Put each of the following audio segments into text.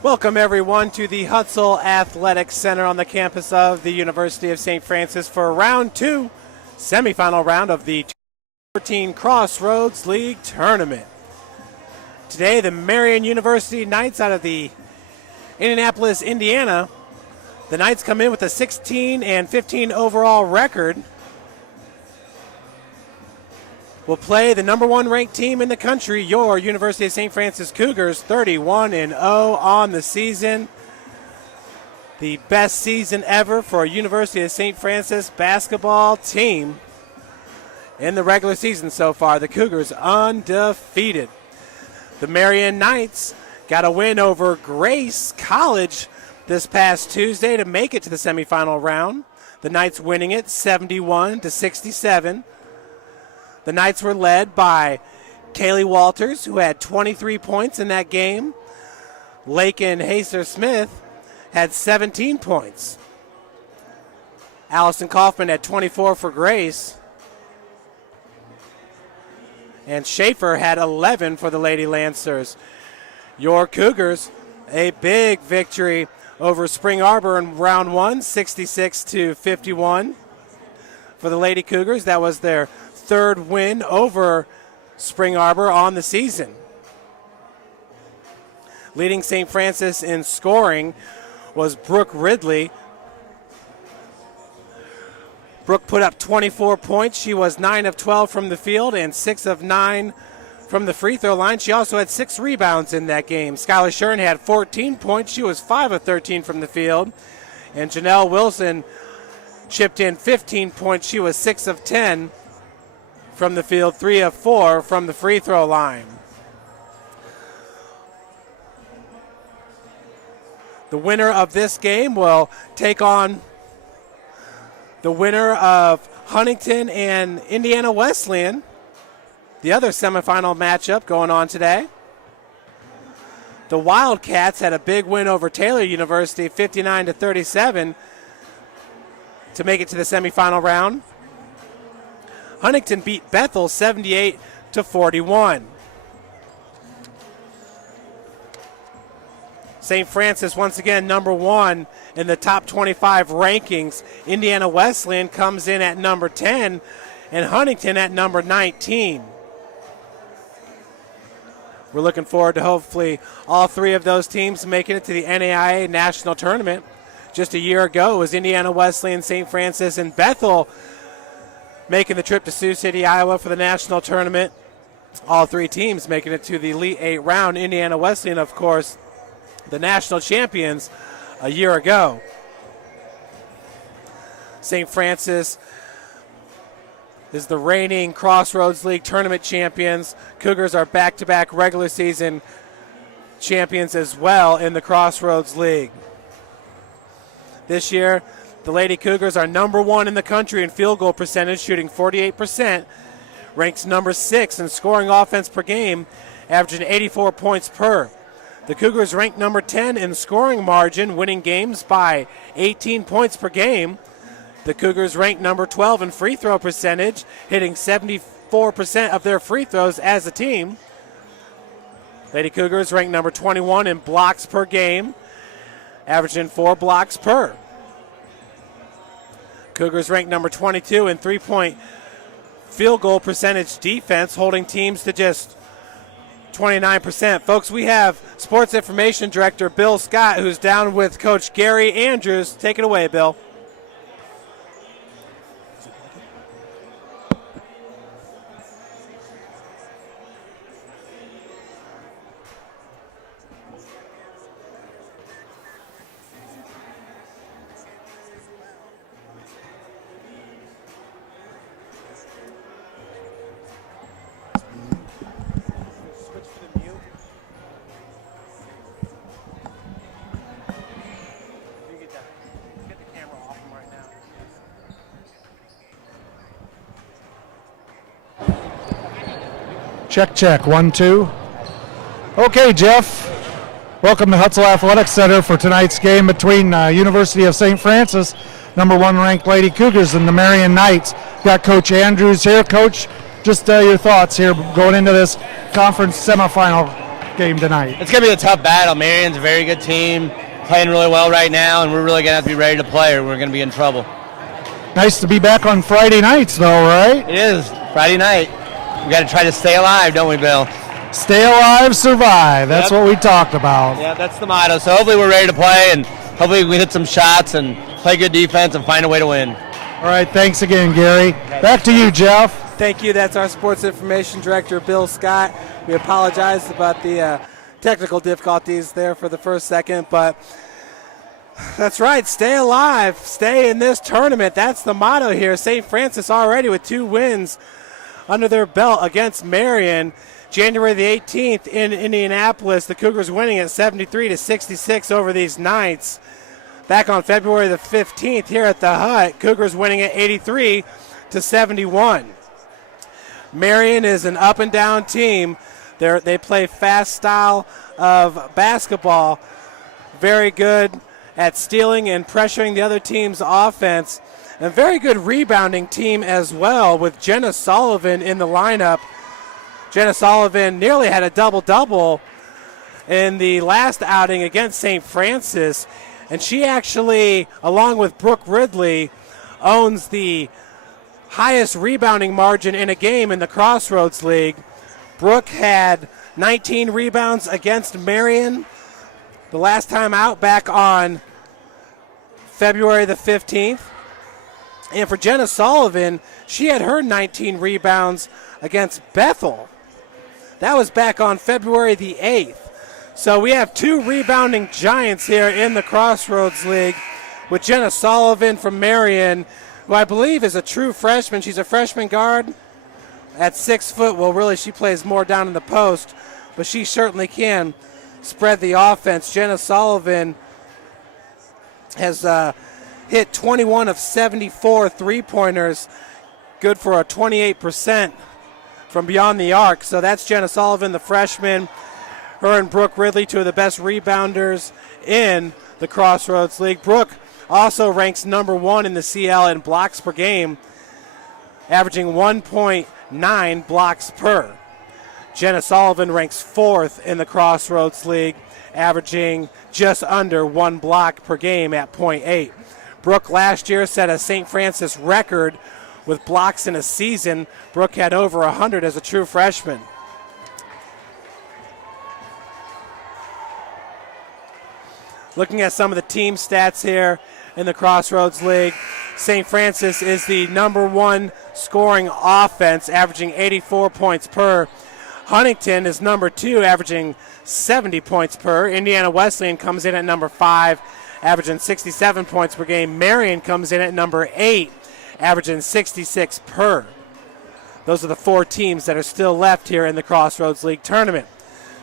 Welcome everyone to the Hutzel Athletic Center on the campus of the University of St. Francis for round 2, semifinal round of the 2014 Crossroads League Tournament. Today the Marian University Knights out of the Indianapolis, Indiana. The Knights come in with a 16-15 overall record. Will play the number 1 ranked team in the country, your University of St. Francis Cougars, 31-0 on the season. The best season ever for a University of St. Francis basketball team in the regular season so far. The Cougars undefeated. The Marian Knights got a win over Grace College this past Tuesday to make it to the semifinal round. The Knights winning it 71-67. The Knights were led by Kaylee Walters, who had 23 points in that game. Lakin Haser-Smith had 17 points. Allison Kaufman had 24 for Grace. And Schaefer had 11 for the Lady Lancers. Your Cougars, a big victory over Spring Arbor in round 1, 66-51. For the Lady Cougars, that was their third win over Spring Arbor on the season. Leading St. Francis in scoring was Brooke Ridley. Brooke put up 24 points. She was 9 of 12 from the field and 6 of 9 from the free throw line. She also had 6 rebounds in that game. Skylar Shurn had 14 points. She was 5 of 13 from the field. And Janelle Wilson chipped in 15 points. She was 6 of 10 from the field, 3 of 4 from the free throw line. The winner of this game will take on the winner of Huntington and Indiana Wesleyan, the other semifinal matchup going on today. The Wildcats had a big win over Taylor University, 59-37, to make it to the semifinal round. Huntington beat Bethel 78-41. St. Francis once again number 1 in the top 25 rankings. Indiana Wesleyan comes in at number 10 and Huntington at number 19. We're looking forward to hopefully all 3 of those teams making it to the NAIA National Tournament. Just a year ago it was Indiana Wesleyan, St. Francis, and Bethel making the trip to Sioux City, Iowa for the national tournament. All 3 teams making it to the Elite 8 round. Indiana Wesleyan, of course, the national champions a year ago. St. Francis is the reigning Crossroads League tournament champions. Cougars are back-to-back regular season champions as well in the Crossroads League. This year, the Lady Cougars are number 1 in the country in field goal percentage, shooting 48%, ranks number 6 in scoring offense per game, averaging 84 points per. The Cougars rank number 10 in scoring margin, winning games by 18 points per game. The Cougars rank number 12 in free throw percentage, hitting 74% of their free throws as a team. Lady Cougars rank number 21 in blocks per game, averaging 4 blocks per. Cougars rank number 22 in three-point field goal percentage defense, holding teams to just 29%. Folks, we have Sports Information Director Bill Scott, who's down with Coach Gary Andrews. Take it away, Bill. Check, check, 1, 2. Okay, Jeff. Welcome to Hutzel Athletic Center for tonight's game between University of St. Francis, number 1 ranked Lady Cougars, and the Marian Knights. Got Coach Andrews here. Coach, just your thoughts here going into this conference semifinal game tonight? It's going to be a tough battle. Marian's a very good team, playing really well right now, and we're really going to have to be ready to play or we're going to be in trouble. Nice to be back on Friday nights, though, right? It is. Friday night. We got to try to stay alive, don't we, Bill? Stay alive, survive. That's what we talked about. Yeah, that's the motto. So hopefully we're ready to play, and hopefully we hit some shots and play good defense and find a way to win. All right, thanks again, Gary. Back to you, Jeff. Thank you. That's our Sports Information Director, Bill Scott. We apologize about the technical difficulties there for the first second, but that's right. Stay alive. Stay in this tournament. That's the motto here. St. Francis already with 2 wins under their belt against Marian. January the 18th in Indianapolis, the Cougars winning at 73-66 over these Knights. Back on February the 15th here at the Hut, Cougars winning at 83-71. Marian is an up and down team. They play fast style of basketball. Very good at stealing and pressuring the other team's offense. A very good rebounding team as well with Jenna Sullivan in the lineup. Jenna Sullivan nearly had a double-double in the last outing against St. Francis. And she actually, along with Brooke Ridley, owns the highest rebounding margin in a game in the Crossroads League. Brooke had 19 rebounds against Marian the last time out back on February the 15th. And for Jenna Sullivan, she had her 19 rebounds against Bethel. That was back on February the 8th. So we have 2 rebounding giants here in the Crossroads League with Jenna Sullivan from Marian, who I believe is a true freshman. She's a freshman guard at 6 foot. Well, really, she plays more down in the post, but she certainly can spread the offense. Jenna Sullivan has hit 21 of 74 three-pointers, good for a 28% from beyond the arc. So that's Jenna Sullivan, the freshman. Her and Brooke Ridley, 2 of the best rebounders in the Crossroads League. Brooke also ranks number 1 in the CL in blocks per game, averaging 1.9 blocks per. Jenna Sullivan ranks 4th in the Crossroads League, averaging just under 1 block per game at 0.8. Brooke last year set a St. Francis record with blocks in a season. Brooke had over 100 as a true freshman. Looking at some of the team stats here in the Crossroads League, St. Francis is the number 1 scoring offense, averaging 84 points per. Huntington is number 2, averaging 70 points per. Indiana Wesleyan comes in at number 5, averaging 67 points per game. Marian comes in at number 8, averaging 66 per. Those are the 4 teams that are still left here in the Crossroads League tournament.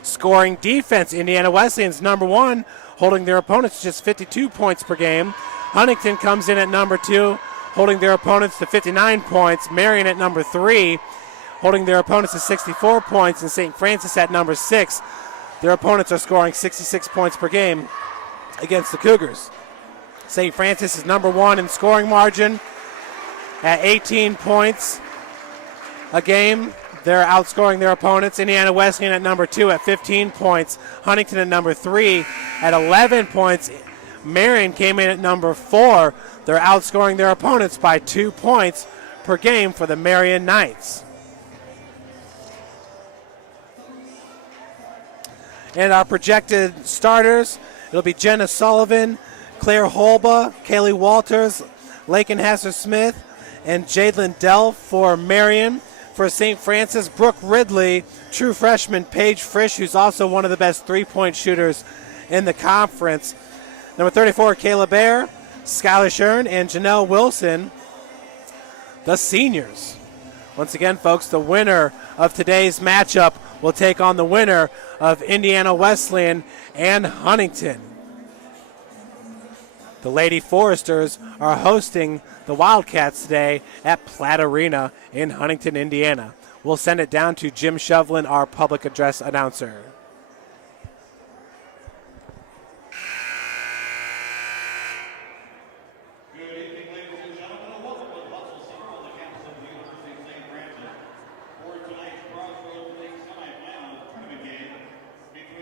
Scoring defense, Indiana Wesleyan's number 1, holding their opponents to just 52 points per game. Huntington comes in at number 2, holding their opponents to 59 points. Marian at number 3, holding their opponents to 64 points. And St. Francis at number 6. Their opponents are scoring 66 points per game against the Cougars. St. Francis is number 1 in scoring margin at 18 points a game. They're outscoring their opponents. Indiana Wesleyan at number 2 at 15 points. Huntington at number 3 at 11 points. Marian came in at number 4. They're outscoring their opponents by 2 points per game for the Marian Knights. And our projected starters, it'll be Jenna Sullivan, Claire Holba, Kaylee Walters, Lakin Hasser-Smith, and Jadlyn Dell for Marian. For St. Francis, Brooke Ridley, true freshman Paige Frisch, who's also one of the best three-point shooters in the conference. Number 34, Kayla Bear, Skylar Shurn, and Janelle Wilson, the seniors. Once again, folks, the winner of today's matchup will take on the winner of Indiana Wesleyan and Huntington. The Lady Foresters are hosting the Wildcats today at Platt Arena in Huntington, Indiana. We'll send it down to Jim Shovlin, our public address announcer. Good evening, ladies and gentlemen, and welcome to Hustle Center on the campus of the University of St. Francis for tonight's Crossroads League semifinal tournament game between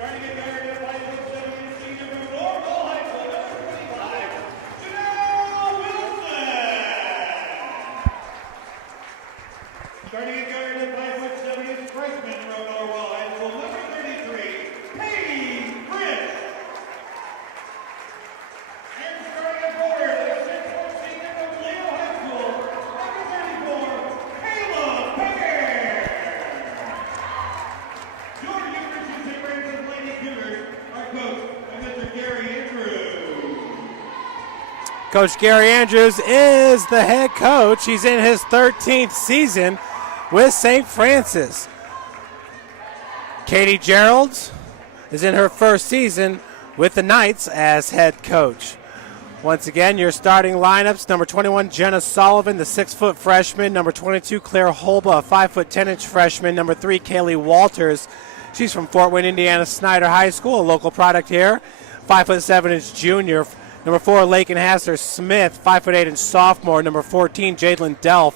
Starting at guard at 5'7", senior from Normal High School, number 25, Nichole Behnke. Starting at guard at 5'7", freshman from Normal High School, number 33, Paige Fritz. And starting at forward, the 6'4" senior from Leo High School, number 34, Nichole Behnke. Your University of St. Francis Lady Cougars are coached by Mr. Gary Andrews. Coach Gary Andrews is the head coach. He's in his 13th season with St. Francis. Katie Gerald is in her first season with the Knights as head coach. Once again, your starting lineups: number 21, Jenna Sullivan, the 6-foot freshman; number 22, Claire Holba, a 5', 10-inch freshman; number 3, Kaylee Walters. She's from Fort Wayne, Indiana Snyder High School, a local product here. 5', 7-inch junior. Number 4, Lakin Hassler Smith, 5', 8-inch sophomore. Number 14, Jadlyn Delph,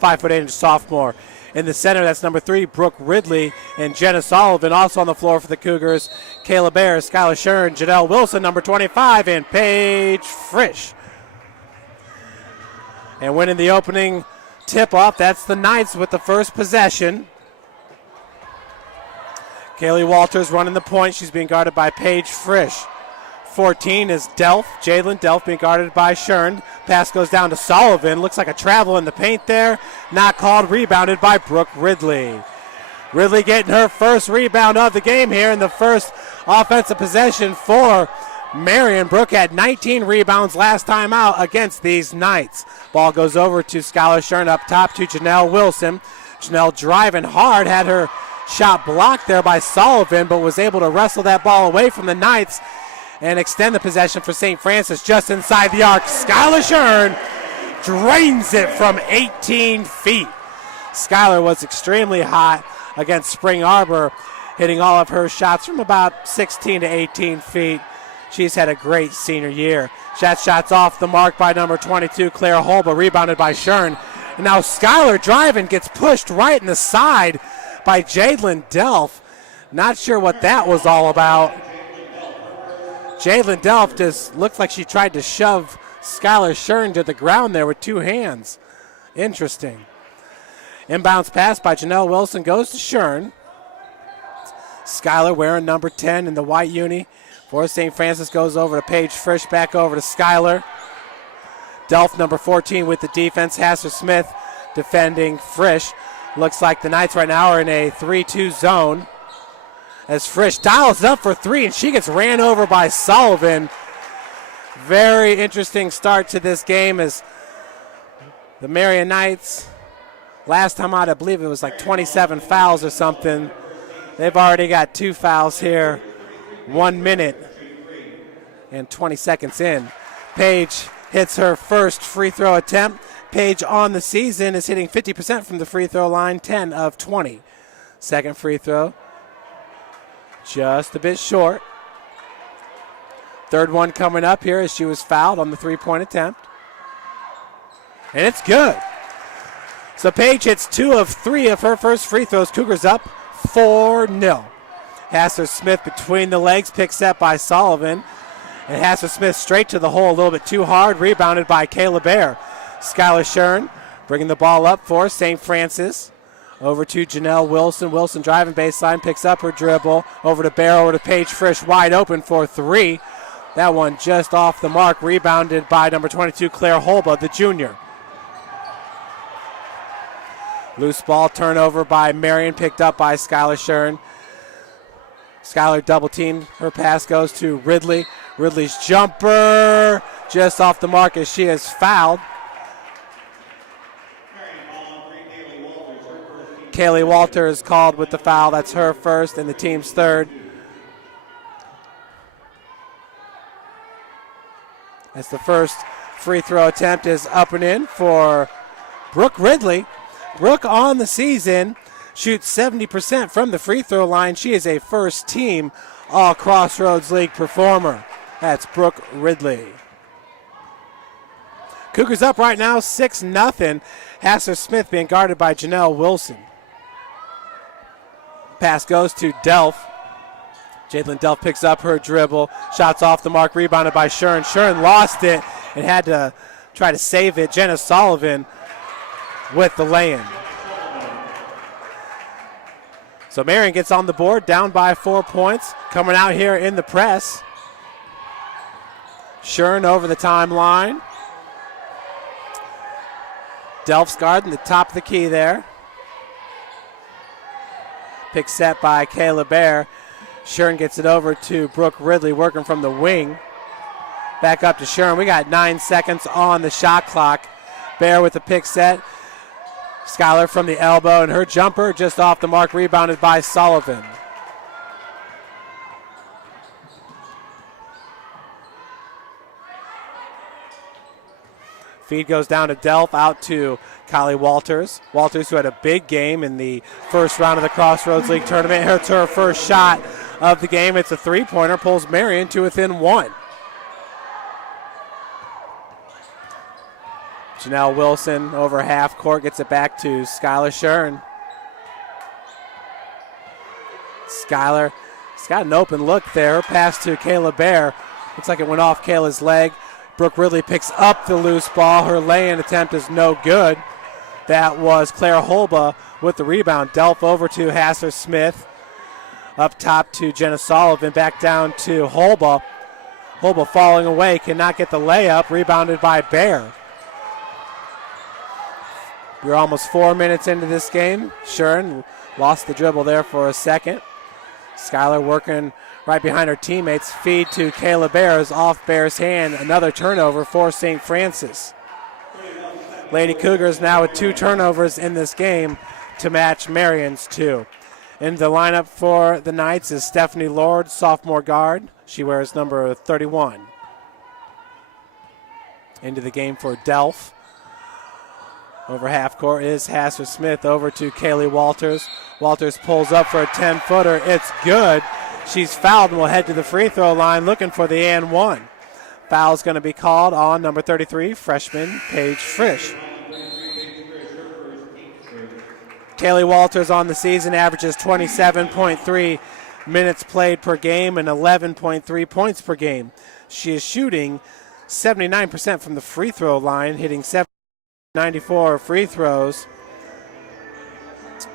5', 8-inch sophomore. In the center, that's number 3, Brooke Ridley and Jenna Sullivan. Also on the floor for the Cougars, Kayla Bear, Skylar Shurn, Janelle Wilson, number 25, and Paige Frisch. And winning the opening tip-off, that's the Knights with the first possession. Kaylee Walters running the point. She's being guarded by Paige Frisch. 14 is Delph. Jadlyn Delph being guarded by Shurn. Pass goes down to Sullivan. Looks like a travel in the paint there. Not called. Rebounded by Brooke Ridley. Ridley getting her first rebound of the game here in the first offensive possession for Marian. Brooke had 19 rebounds last time out against these Knights. Ball goes over to Skylar Shurn up top to Janelle Wilson. Janelle driving hard, had her shot blocked there by Sullivan, but was able to wrestle that ball away from the Knights and extend the possession for St. Francis just inside the arc. Skylar Shurn drains it from 18 feet. Skylar was extremely hot against Spring Arbor, hitting all of her shots from about 16 to 18 feet. She's had a great senior year. Shots off the mark by number 22, Claire Holba, rebounded by Shurn. And now Skylar driving, gets pushed right in the side by Jadlyn Delph. Not sure what that was all about. Jadlyn Delph just looked like she tried to shove Skylar Shurn to the ground there with two hands. Interesting. Inbounds pass by Janelle Wilson goes to Shurn. Skylar wearing number 10 in the white uni for St. Francis goes over to Paige Frisch, back over to Skylar. Delph, number 14, with the defense. Hassler Smith defending Frisch. Looks like the Knights right now are in a 3-2 zone as Frisch dials it up for three, and she gets ran over by Sullivan. Very interesting start to this game as the Marian Knights, last time out, I believe it was like 27 fouls or something. They've already got 2 fouls here, 1 minute and 20 seconds in. Paige hits her first free throw attempt. Paige on the season is hitting 50% from the free throw line, 10 of 20. Second free throw, just a bit short. Third one coming up here as she was fouled on the three-point attempt. And it's good. So Paige hits 2 of 3 of her first free throws. Cougars up 4-0. Hassler Smith between the legs, picks up by Sullivan. And Hassler Smith straight to the hole, a little bit too hard, rebounded by Kayla Bear. Skylar Shurn bringing the ball up for St. Francis. Over to Janelle Wilson. Wilson driving baseline, picks up her dribble. Over to Bear, over to Paige Frisch, wide open for 3. That one just off the mark, rebounded by number 22, Claire Holba, the junior. Loose ball turnover by Marian, picked up by Skylar Shurn. Skylar double teamed. Her pass goes to Ridley. Ridley's jumper just off the mark as she is fouled. Kaylee Walters called with the foul. That's her first and the team's third. As the first free throw attempt is up and in for Brooke Ridley. Brooke on the season shoots 70% from the free throw line. She is a first team All Crossroads League performer. That's Brooke Ridley. Cougars up right now 6-0. Hassler Smith being guarded by Janelle Wilson. Pass goes to Delph. Jalen Delph picks up her dribble. Shots off the mark, rebounded by Shurn. Shurn lost it and had to try to save it. Jenna Sullivan with the lay-in. So Marian gets on the board, down by 4 points. Coming out here in the press. Shurn over the timeline. Delph's guarding the top of the key there. Pick set by Kayla Bear. Shurn gets it over to Brooke Ridley, working from the wing. Back up to Shurn. We got 9 seconds on the shot clock. Bear with the pick set. Skylar from the elbow, and her jumper just off the mark, rebounded by Sullivan. Feed goes down to Delph, out to Kylie Walters. Walters, who had a big game in the first round of the Crossroads League tournament, hits her first shot of the game. It's a three-pointer, pulls Marian to within one. Janelle Wilson over half court, gets it back to Skylar Shurn. Skylar's got an open look there. Her pass to Kayla Bear. Looks like it went off Kayla's leg. Brooke Ridley picks up the loose ball. Her lay-in attempt is no good. That was Claire Holba with the rebound. Delph over to Hasser Smith. Up top to Jenna Sullivan. Back down to Holba. Holba falling away. Cannot get the layup. Rebounded by Bear. We're almost 4 minutes into this game. Shurn lost the dribble there for a second. Skylar working right behind her teammates. Feed to Kayla Bear is off Bear's hand. Another turnover for St. Francis. Lady Cougars now with 2 turnovers in this game to match Marian's 2. In the lineup for the Knights is Stephanie Lord, sophomore guard. She wears number 31. Into the game for Delph. Over half court is Hasser Smith over to Kaylee Walters. Walters pulls up for a 10-footer. It's good. She's fouled and will head to the free throw line looking for the and one. Foul's going to be called on number 33, freshman Paige Frisch. Kaylee Walters on the season averages 27.3 minutes played per game and 11.3 points per game. She is shooting 79% from the free throw line, hitting 94 free throws.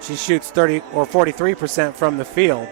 She shoots 30 or 43% from the field.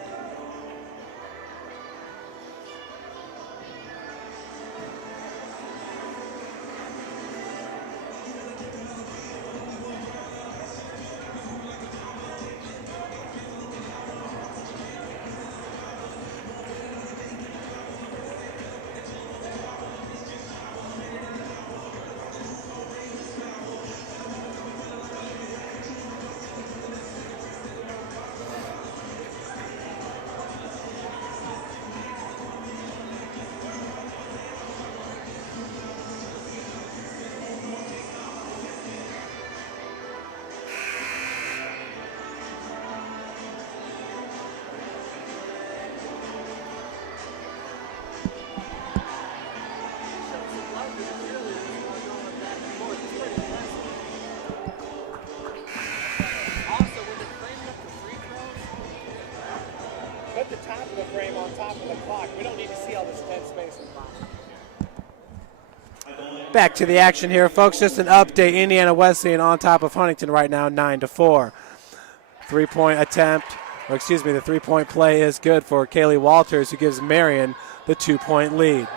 Back to the action here, folks. Just an update. Indiana Wesleyan on top of Huntington right now, 9-4. Three-point attempt, or excuse me, the three-point play is good for Kaylee Walters, who gives Marian the 2-point lead.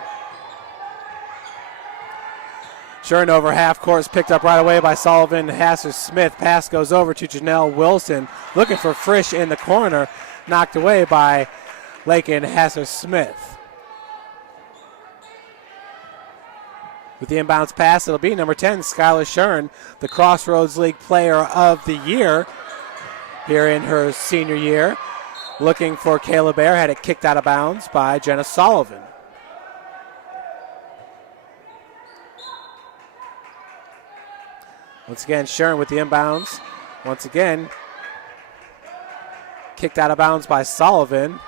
Shurn over half court is picked up right away by Sullivan. Hasser Smith. Pass goes over to Janelle Wilson. Looking for Frisch in the corner. Knocked away by Lakin Hasser Smith. With the inbounds pass, it'll be number 10, Skylar Shurn, the Crossroads League Player of the Year here in her senior year. Looking for Kayla Bear, had it kicked out of bounds by Jenna Sullivan. Once again, Shurn with the inbounds. Once again, kicked out of bounds by Sullivan.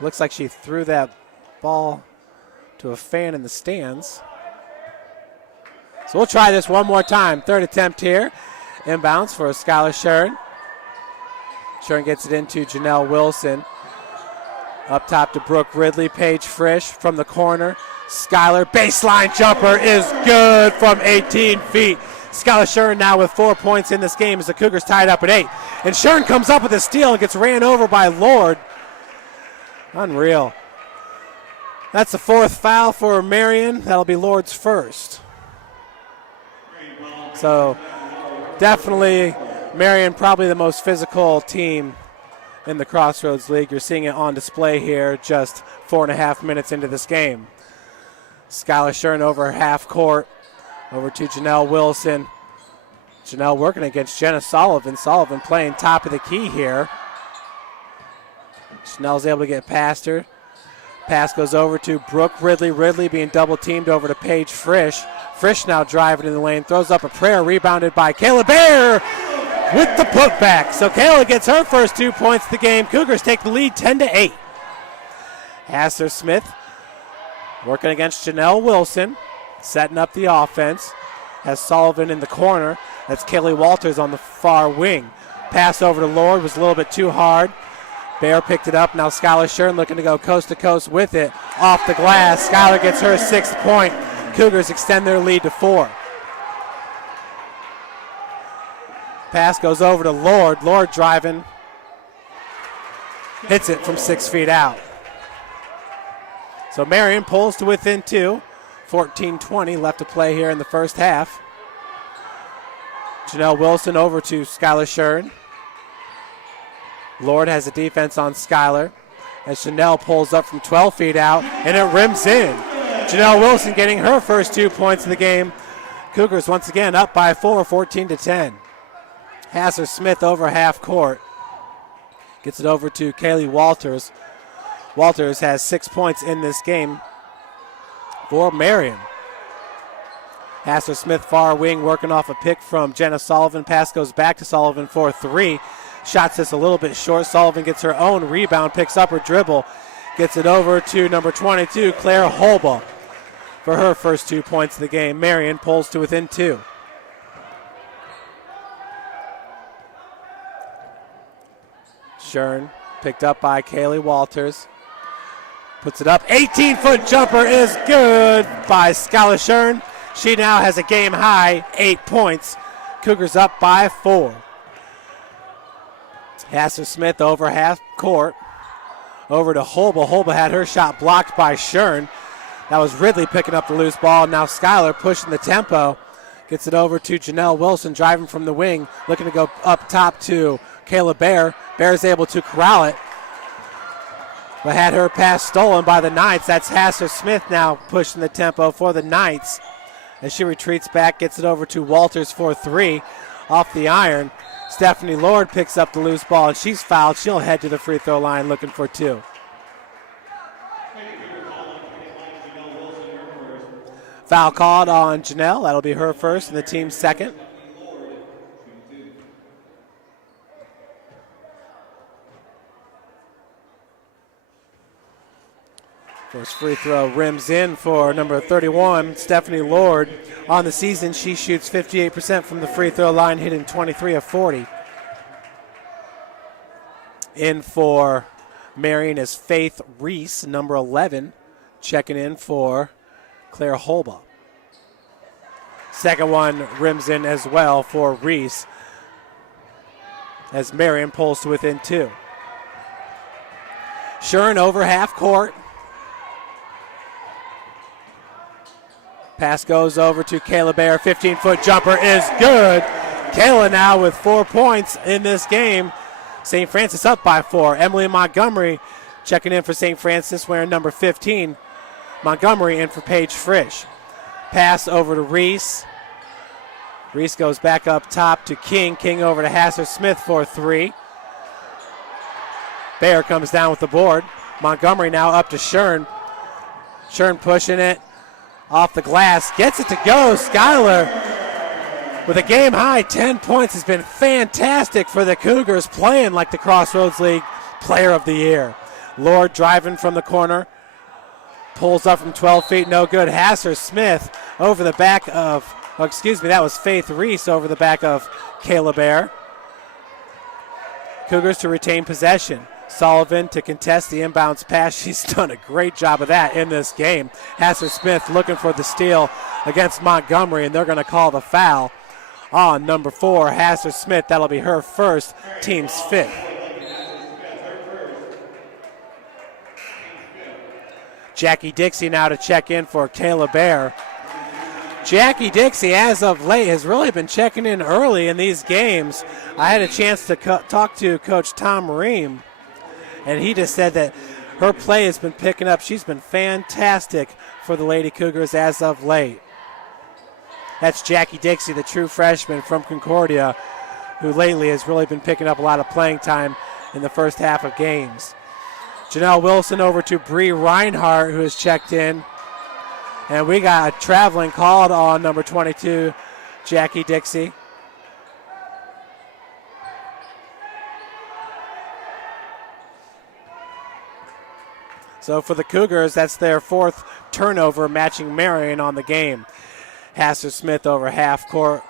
Looks like she threw that ball to a fan in the stands. So we'll try this one more time. Third attempt here. Inbounds for Skylar Shurn. Shurn gets it into Janelle Wilson. Up top to Brooke Ridley, Paige Frisch from the corner. Skylar, baseline jumper is good from 18 feet. Skylar Shurn now with 4 points in this game as the Cougars tied up at 8. And Shurn comes up with a steal and gets ran over by Lord. Unreal. That's the 4th foul for Marian. That'll be Lord's first. So definitely Marian probably the most physical team in the Crossroads League. You're seeing it on display here just 4.5 minutes into this game. Skylar Shurn over half court, over to Janelle Wilson. Janelle working against Jenna Sullivan. Sullivan playing top of the key here. Janelle's able to get past her. Pass goes over to Brooke Ridley. Ridley being double teamed over to Paige Frisch. Frisch now driving in the lane, throws up a prayer, rebounded by Kayla Bear with the putback. So Kayla gets her first 2 points of the game. Cougars take the lead 10-8. Hassler Smith working against Janelle Wilson, setting up the offense. Has Sullivan in the corner. That's Kaylee Walters on the far wing. Pass over to Lord was a little bit too hard. Bear picked it up. Now Skylar Shurn looking to go coast to coast with it. Off the glass. Skylar gets her 6th point. Cougars extend their lead to 4. Pass goes over to Lord. Lord driving. Hits it from 6 feet out. So Marian pulls to within 2. 14-20 left to play here in the first half. Janelle Wilson over to Skylar Shurn. Lord has a defense on Skylar as Janelle pulls up from 12 feet out, and it rims in. Janelle Wilson getting her first 2 points of the game. Cougars once again up by 4, 14-10. Hassler Smith over half court. Gets it over to Kaylee Walters. Walters has 6 points in this game for Marian. Hassler Smith far wing working off a pick from Jenna Sullivan. Pass goes back to Sullivan for 3. Shot's just a little bit short. Sullivan gets her own rebound, picks up her dribble, gets it over to number 22, Claire Holba, for her first 2 points of the game. Marian pulls to within 2. Shurn picked up by Kaylee Walters. Puts it up. 18-foot jumper is good by Skylar Shurn. She now has a game high 8 points. Cougars up by 4. Hassler Smith over half court. Over to Holba. Holba had her shot blocked by Shurn. That was Ridley picking up the loose ball. Now Skylar pushing the tempo. Gets it over to Janelle Wilson driving from the wing. Looking to go up top to Kayla Bear. Bear's able to corral it. But had her pass stolen by the Knights. That's Hassler Smith now pushing the tempo for the Knights. As she retreats back, gets it over to Walters for 3 off the iron. Stephanie Lord picks up the loose ball, and she's fouled. She'll head to the free throw line looking for 2. Foul called on Janelle. That'll be her first and the team's second. First free throw rims in for number 31, Stephanie Lord. On the season, she shoots 58% from the free throw line, hitting 23 of 40. In for Marian is Faith Reese, number 11, checking in for Claire Holba. Second one rims in as well for Reese as Marian pulls to within 2. Shurn over half court. Pass goes over to Kayla Bear. 15-foot jumper is good. Kayla now with 4 points in this game. St. Francis up by 4. Emily Montgomery checking in for St. Francis wearing number 15. Montgomery in for Paige Frisch. Pass over to Reese. Reese goes back up top to King. King over to Hassler Smith for 3. Bear comes down with the board. Montgomery now up to Shurn. Shurn pushing it. Off the glass, gets it to go. Skylar with a game high 10 points has been fantastic for the Cougars, playing like the Crossroads League Player of the Year. Lord driving from the corner, pulls up from 12 feet, no good. Hassler Smith over the back of, that was Faith Reese over the back of Kayla Bear. Cougars to retain possession. Sullivan to contest the inbounds pass. She's done a great job of that in this game. Hasser Smith looking for the steal against Montgomery, and they're going to call the foul on number 4, Hasser Smith. That'll be her first, team's 5th. Jackie Dixie now to check in for Kayla Bear. Jackie Dixie, as of late, has really been checking in early in these games. I had a chance to talk to Coach Tom Ream, and he just said that her play has been picking up. She's been fantastic for the Lady Cougars as of late. That's Jackie Dixie, the true freshman from Concordia, who lately has really been picking up a lot of playing time in the first half of games. Janelle Wilson over to Bree Reinhardt, who has checked in. And we got a traveling called on number 22, Jackie Dixie. So for the Cougars, that's their 4th turnover, matching Marian on the game. Hasser Smith over half court,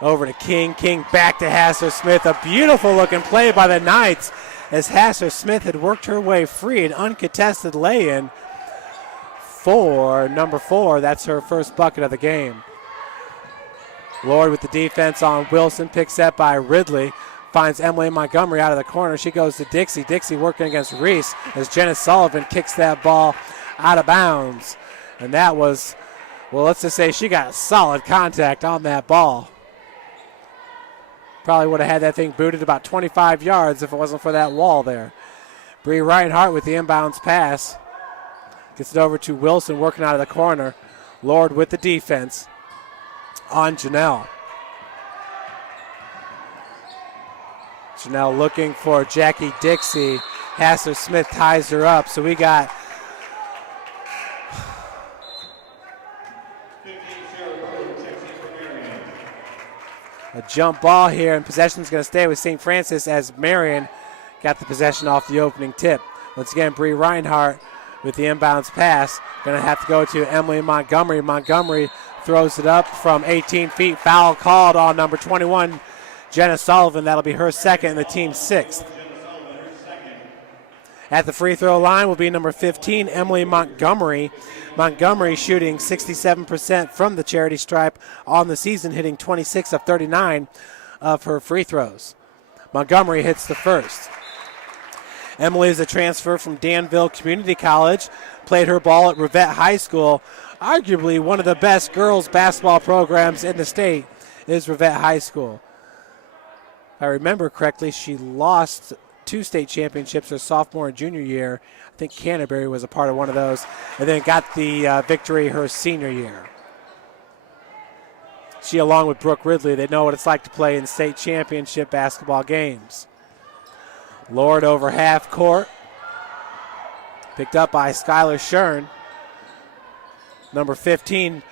over to King. King back to Hasser Smith. A beautiful looking play by the Knights as Hasser Smith had worked her way free. An uncontested lay-in for number 4. That's her first bucket of the game. Lord with the defense on Wilson, picks up by Ridley. Finds Emily Montgomery out of the corner. She goes to Dixie. Dixie working against Reese as Jenna Sullivan kicks that ball out of bounds. And that was, well, let's just say she got solid contact on that ball. Probably would have had that thing booted about 25 yards if it wasn't for that wall there. Bree Reinhardt with the inbounds pass. Gets it over to Wilson working out of the corner. Lord with the defense on Janelle. Janelle looking for Jackie Dixie. Hasser Smith ties her up. So we got a jump ball here, and possession's going to stay with St. Francis as Marian got the possession off the opening tip. Once again, Bree Reinhardt with the inbounds pass. Going to have to go to Emily Montgomery. Montgomery throws it up from 18 feet. Foul called on number 21, Jenna Sullivan. That'll be her second and the team's 6th. At the free throw line will be number 15, Emily Montgomery. Montgomery shooting 67% from the charity stripe on the season, hitting 26 of 39 of her free throws. Montgomery hits the first. Emily is a transfer from Danville Community College, played her ball at Rivette High School. Arguably one of the best girls basketball programs in the state is Rivette High School. If I remember correctly, she lost 2 state championships her sophomore and junior year. I think Canterbury was a part of one of those, and then got the victory her senior year. She, along with Brooke Ridley, they know what it's like to play in state championship basketball games. Lord over half court. Picked up by Skylar Shurn. Number 15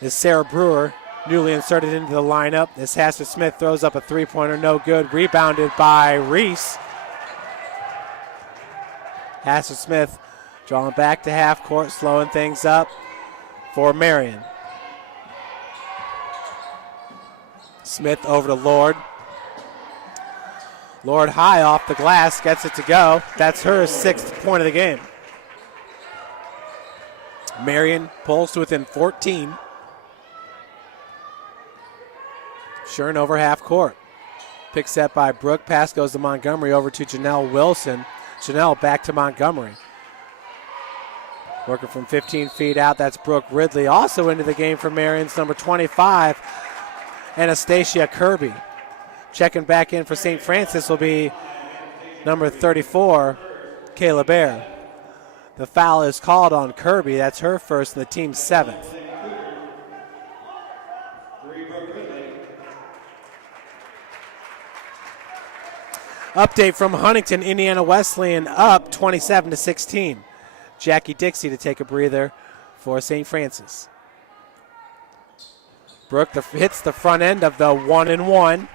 is Sarah Brewer, newly inserted into the lineup as Hasser Smith throws up a three-pointer, no good. Rebounded by Reese. Hasser Smith drawing back to half court, slowing things up for Marian. Smith over to Lord. Lord high off the glass, gets it to go. That's her 6th point of the game. Marian pulls to within 14. Shurn over half court. Picks up by Brooke. Pass goes to Montgomery over to Janelle Wilson. Janelle back to Montgomery. Working from 15 feet out, that's Brooke Ridley. Also into the game for Marian's number 25, Anastasia Kirby. Checking back in for St. Francis will be number 34, Kayla Bear. The foul is called on Kirby. That's her first and the team's 7th. Update from Huntington, Indiana Wesleyan up 27-16. Jackie Dixie to take a breather for St. Francis. Brooke hits the front end of the 1-and-1.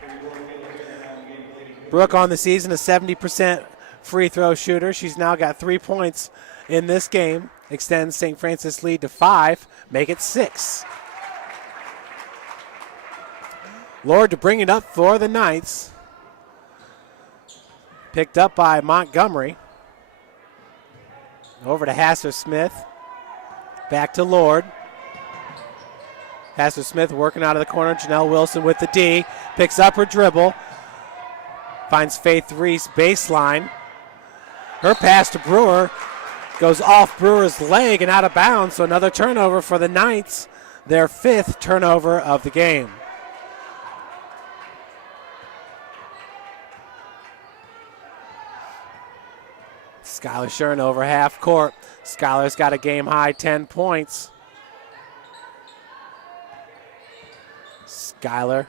Brooke on the season, a 70% free throw shooter. She's now got 3 points in this game. Extends St. Francis lead to 5, make it 6. Lord to bring it up for the Knights. Picked up by Montgomery. Over to Hasser-Smith. Back to Lord. Hasser-Smith working out of the corner. Janelle Wilson with the D. Picks up her dribble. Finds Faith Reese baseline. Her pass to Brewer goes off Brewer's leg and out of bounds. So another turnover for the Knights. Their 5th turnover of the game. Skylar Shurn over half court. Skylar's got a game high 10 points. Skylar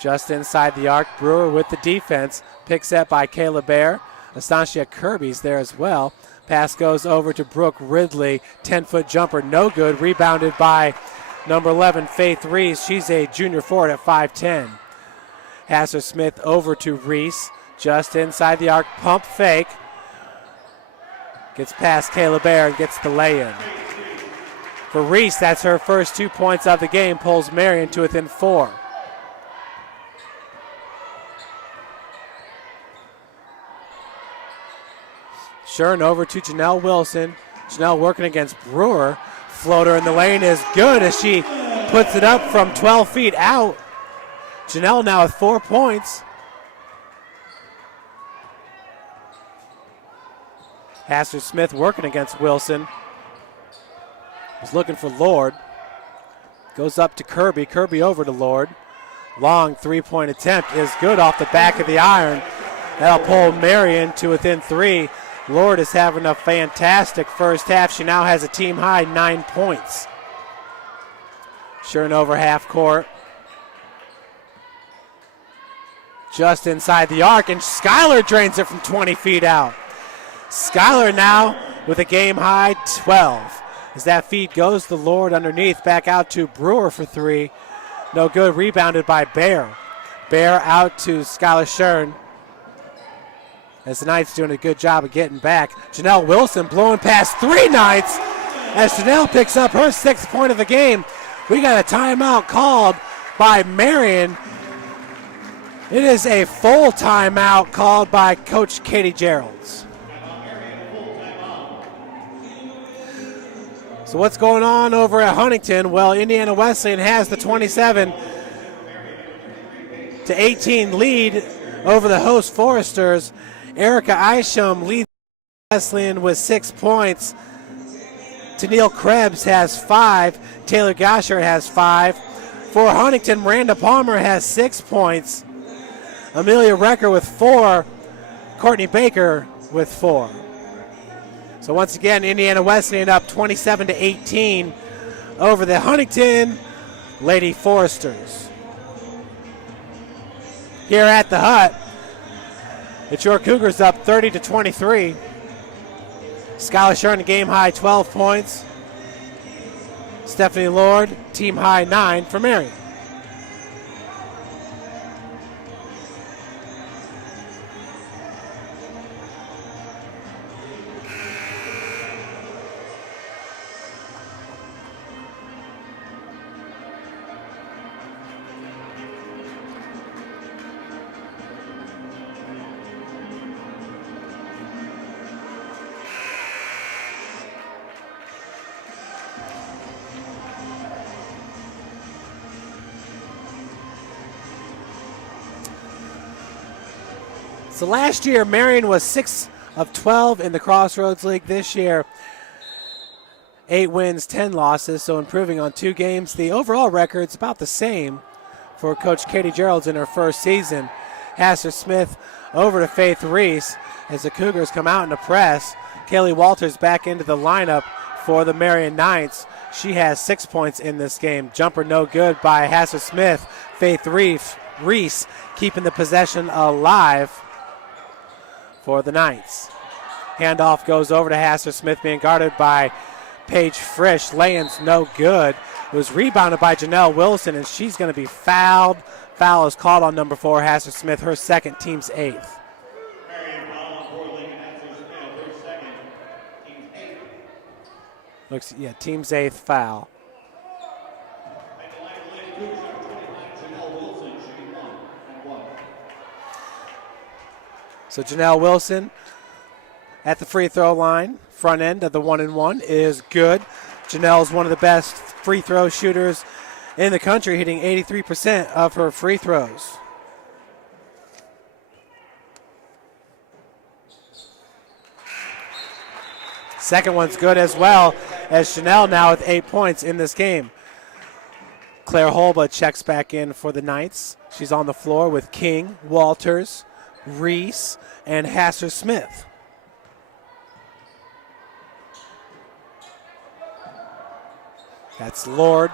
just inside the arc. Brewer with the defense. Picks up by Kayla Bear. Astancia Kirby's there as well. Pass goes over to Brooke Ridley. 10-foot jumper, no good. Rebounded by number 11, Faith Reese. She's a junior forward at 5'10". Hasser-Smith over to Reese. Just inside the arc, pump fake. Gets past Kayla Bear and gets the lay-in. For Reese, that's her first 2 points of the game. Pulls Marian to within 4. Shurn over to Janelle Wilson. Janelle working against Brewer. Floater in the lane is good as she puts it up from 12 feet out. Janelle now with 4 points. Hasser-Smith working against Wilson. Was looking for Lord. Goes up to Kirby. Kirby over to Lord. Long 3-point attempt is good off the back of the iron. That'll pull Marian to within 3. Lord is having a fantastic first half. She now has a team high 9 points. Shurn over half court. Just inside the arc, and Skylar drains it from 20 feet out. Skylar now with a game high 12. As that feed goes to Lord underneath, back out to Brewer for 3. No good, rebounded by Bear. Bear out to Skylar Shurn. As the Knights doing a good job of getting back. Janelle Wilson blowing past 3 Knights as Janelle picks up her 6th point of the game. We got a timeout called by Marian. It is a full timeout called by Coach Katie Geralds. So what's going on over at Huntington? Well, Indiana Wesleyan has the 27-18 lead over the host Foresters. Erica Isham leads Wesleyan with 6 points. Tennille Krebs has 5. Taylor Gosher has 5. For Huntington, Miranda Palmer has 6 points. Amelia Recker with 4. Courtney Baker with 4. So once again, Indiana Wesleyan up 27-18 over the Huntington Lady Foresters. Here at the Hut, it's your Cougars up 30-23. Skylar Shurn game high 12 points. Stephanie Lord team high 9 for Marian. So last year, Marian was 6 of 12 in the Crossroads League. This year, 8 wins, 10 losses, so improving on 2 games. The overall record's about the same for Coach Katie Geralds in her first season. Hasser-Smith over to Faith Reese as the Cougars come out in a press. Kaylee Walters back into the lineup for the Marian Knights. She has 6 points in this game. Jumper no good by Hasser-Smith. Faith Reese keeping the possession alive for the Knights. Handoff goes over to Hasser-Smith, being guarded by Paige Frisch. Lay-in's no good. It was rebounded by Janelle Wilson, and she's going to be fouled. Foul is called on number 4, Hasser-Smith, her second, team's 8th. Team's 8th foul. So Janelle Wilson at the free throw line front end of the 1-and-1 is good. Janelle's one of the best free throw shooters in the country, hitting 83% of her free throws. Second one's good as well, as Chanel now with 8 points in this game. Claire Holba checks back in for the Knights. She's on the floor with King, Walters, Reese, and Hasser-Smith. That's Lord.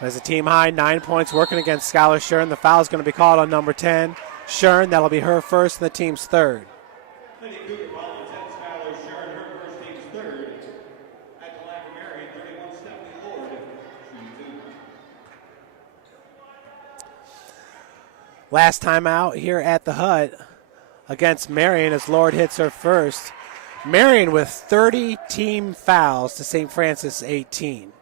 There's a team high, 9 points working against Skylar Shurn. The foul is going to be called on number 10, Shurn. That'll be her first and the team's third. Lady Cougar foul on 10, Skylar Shurn, her first, team's third. At the line for Marian, 31, Stephanie Lord, shooting 2. Last time out here at the Hut against Marian as Lord hits her first. Marian with 30 team fouls to St. Francis 18.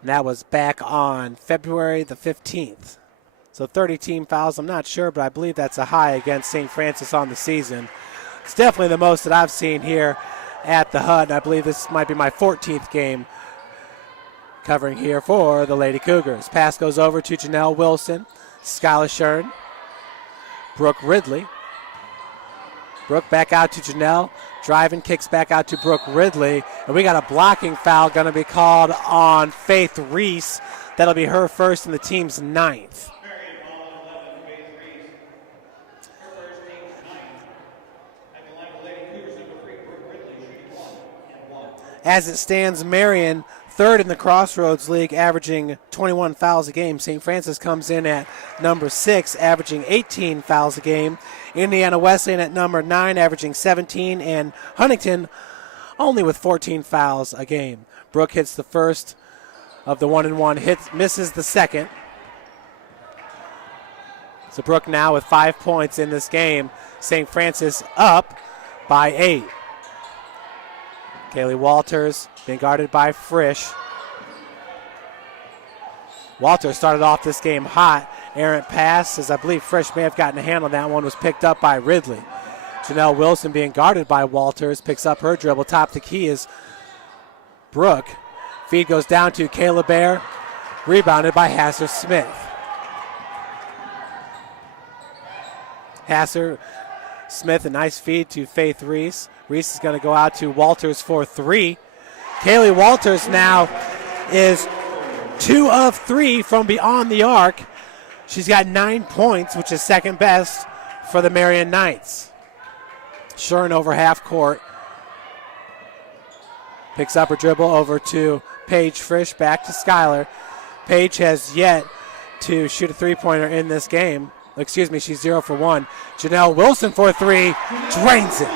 And that was back on February the 15th. So 30 team fouls, I'm not sure, but I believe that's a high against St. Francis on the season. It's definitely the most that I've seen here at the Hut. I believe this might be my 14th game covering here for the Lady Cougars. Pass goes over to Janelle Wilson, Skylar Shurn, Brooke Ridley. Brooke back out to Janelle. Driving, kicks back out to Brooke Ridley. And we got a blocking foul going to be called on Faith Reese. That'll be her first and the team's 9th. Marian foul on 11, Faith Reese. Her first, team's 9th. At the line for Lady Cougars, number 3, Brooke Ridley, shooting 1-and-1. As it stands, Marian, third in the Crossroads League, averaging 21 fouls a game. St. Francis comes in at number 6, averaging 18 fouls a game. Indiana Wesleyan at number 9, averaging 17, and Huntington only with 14 fouls a game. Brooke hits the first of the 1-and-1, misses the second. So Brooke now with 5 points in this game. St. Francis up by 8. Kaylee Walters being guarded by Frisch. Walters started off this game hot. Errant pass, as I believe Frisch may have gotten a hand on that one, was picked up by Ridley. Janelle Wilson being guarded by Walters, picks up her dribble. Top the key is Brooke. Feed goes down to Kayla Bear, rebounded by Hasser-Smith. Hasser-Smith, a nice feed to Faith Reese. Reese is going to go out to Walters for 3. Kaylee Walters now is 2 of 3 from beyond the arc. She's got 9 points, which is second best for the Marian Knights. Shurn over half court. Picks up her dribble over to Paige Frisch, back to Skylar. Paige has yet to shoot a three-pointer in this game. Excuse me, she's 0 for 1. Janelle Wilson for 3, drains it.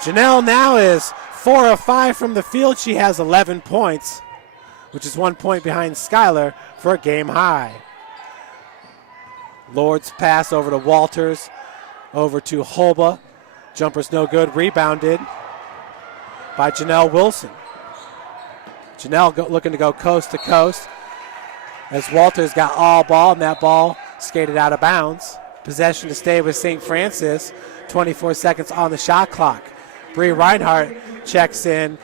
Janelle now is 4 of 5 from the field. She has 11 points, which is 1 point behind Skylar for a game high. Lord's pass over to Walters, over to Holba. Jumper's no good, rebounded by Janelle Wilson. Janelle looking to go coast to coast as Walters got all ball, and that ball skated out of bounds. Possession to stay with St. Francis, 24 seconds on the shot clock. Bree Reinhardt checks in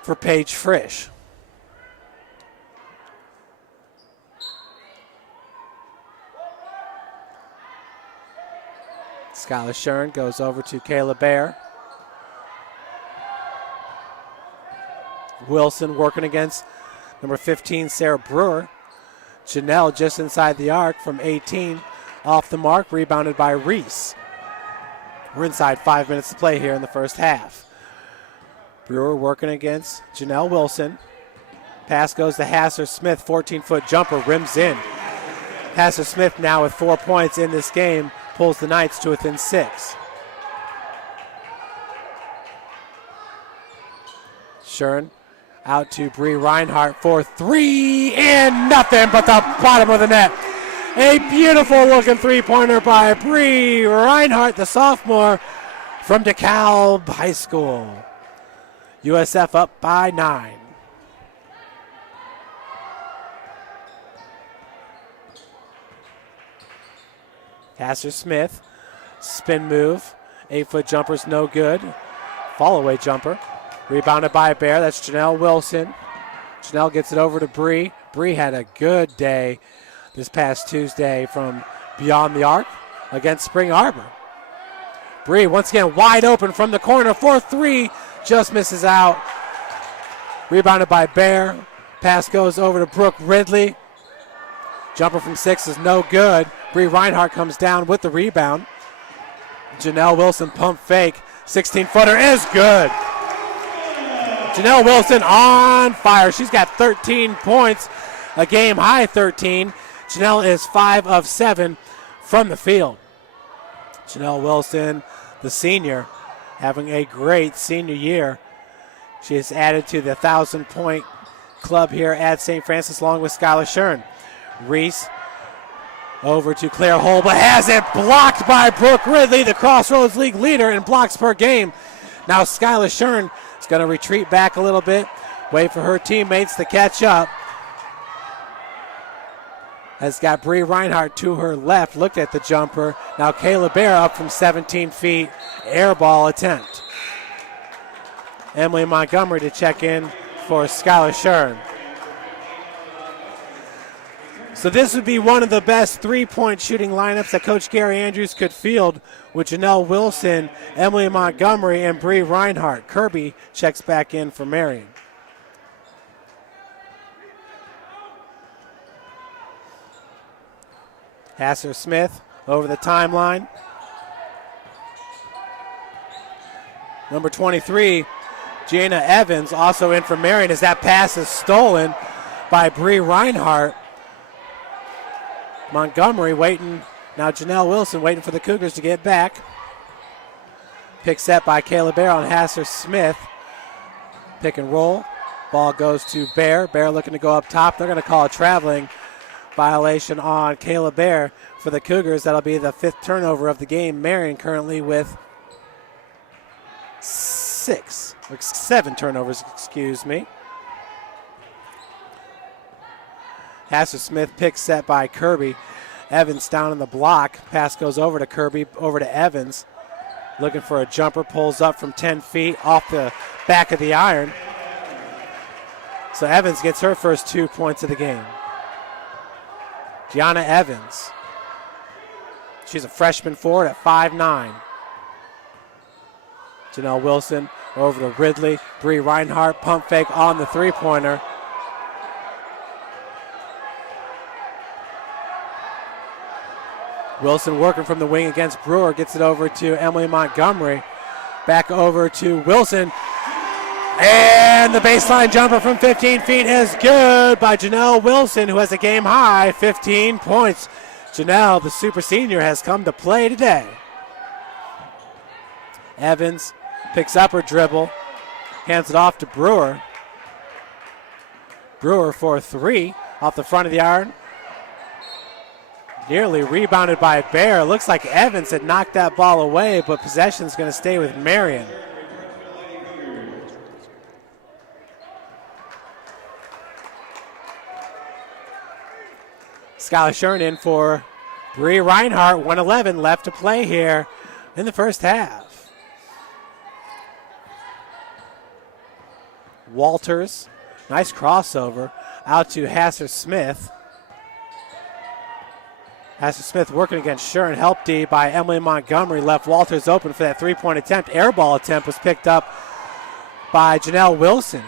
for Paige Frisch. Skylar Shurn goes over to Kayla Bear. Wilson working against number 15, Sarah Brewer. Janelle just inside the arc from 18. Off the mark, rebounded by Reese. We're inside 5 minutes to play here in the first half. Brewer working against Janelle Wilson. Pass goes to Hasser-Smith, 14-foot jumper, rims in. Hasser-Smith now with 4 points in this game, pulls the Knights to within 6. Shurn out to Bree Reinhardt for 3, and nothing but the bottom of the net. A beautiful looking three-pointer by Bree Reinhardt, the sophomore from DeKalb High School. USF up by 9. Hasser Smith, spin move. 8-foot jumper's no good. Fall away jumper. Rebounded by Bear. That's Janelle Wilson. Janelle gets it over to Bree. Bree had a good day this past Tuesday from beyond the arc against Spring Arbor. Bree once again wide open from the corner for 3. Just misses out. Rebounded by Bear. Pass goes over to Brooke Ridley. Jumper from 6 is no good. Bree Reinhardt comes down with the rebound. Janelle Wilson pump fake. 16-footer is good. Janelle Wilson on fire. She's got 13 points, a game high 13. Janelle is 5 of 7 from the field. Janelle Wilson, the senior, having a great senior year. She is added to the 1,000-point club here at St. Francis along with Skylar Shurn. Reese over to Claire Hole, but has it blocked by Brooke Ridley, the Crossroads League leader in blocks per game. Now Skylar Shurn is going to retreat back a little bit, wait for her teammates to catch up. Has got Bree Reinhardt to her left, looked at the jumper. Now Kayla Bear up from 17 feet, air ball attempt. Emily Montgomery to check in for Skylar Shurn. So this would be one of the best three-point shooting lineups that Coach Gary Andrews could field with Janelle Wilson, Emily Montgomery, and Bree Reinhardt. Kirby checks back in for Marian. Hasser Smith over the timeline. Number 23, Jana Evans, also in for Marian as that pass is stolen by Bree Reinhardt. Montgomery waiting. Now Janelle Wilson waiting for the Cougars to get back. Pick set by Kayla Bear on Hasser Smith. Pick and roll. Ball goes to Bear. Bear looking to go up top. They're going to call a traveling violation on Kayla Bear for the Cougars. That'll be the 5th turnover of the game. Marian currently with 7 turnovers, excuse me. Hasser Smith pick set by Kirby. Evans down in the block. Pass goes over to Kirby, over to Evans. Looking for a jumper, pulls up from 10 feet off the back of the iron. So Evans gets her first 2 points of the game. Gianna Evans. She's a freshman forward at 5'9". Janelle Wilson over to Ridley. Bree Reinhardt, pump fake on the three-pointer. Wilson working from the wing against Brewer. Gets it over to Emily Montgomery. Back over to Wilson. And the baseline jumper from 15 feet is good by Janelle Wilson, who has a game high 15 points. Janelle, the super senior, has come to play today. Evans picks up her dribble. Hands it off to Brewer. Brewer for 3 off the front of the iron. Nearly rebounded by Bear. Looks like Evans had knocked that ball away, but possession's going to stay with Marian. Skylar Shurn in for Bree Reinhardt. 1:11 left to play here in the first half. Walters, nice crossover out to Hasser Smith. Hasser Smith working against Shurn. Help D by Emily Montgomery. Left Walters open for that three-point attempt. Air ball attempt was picked up by Janelle Wilson.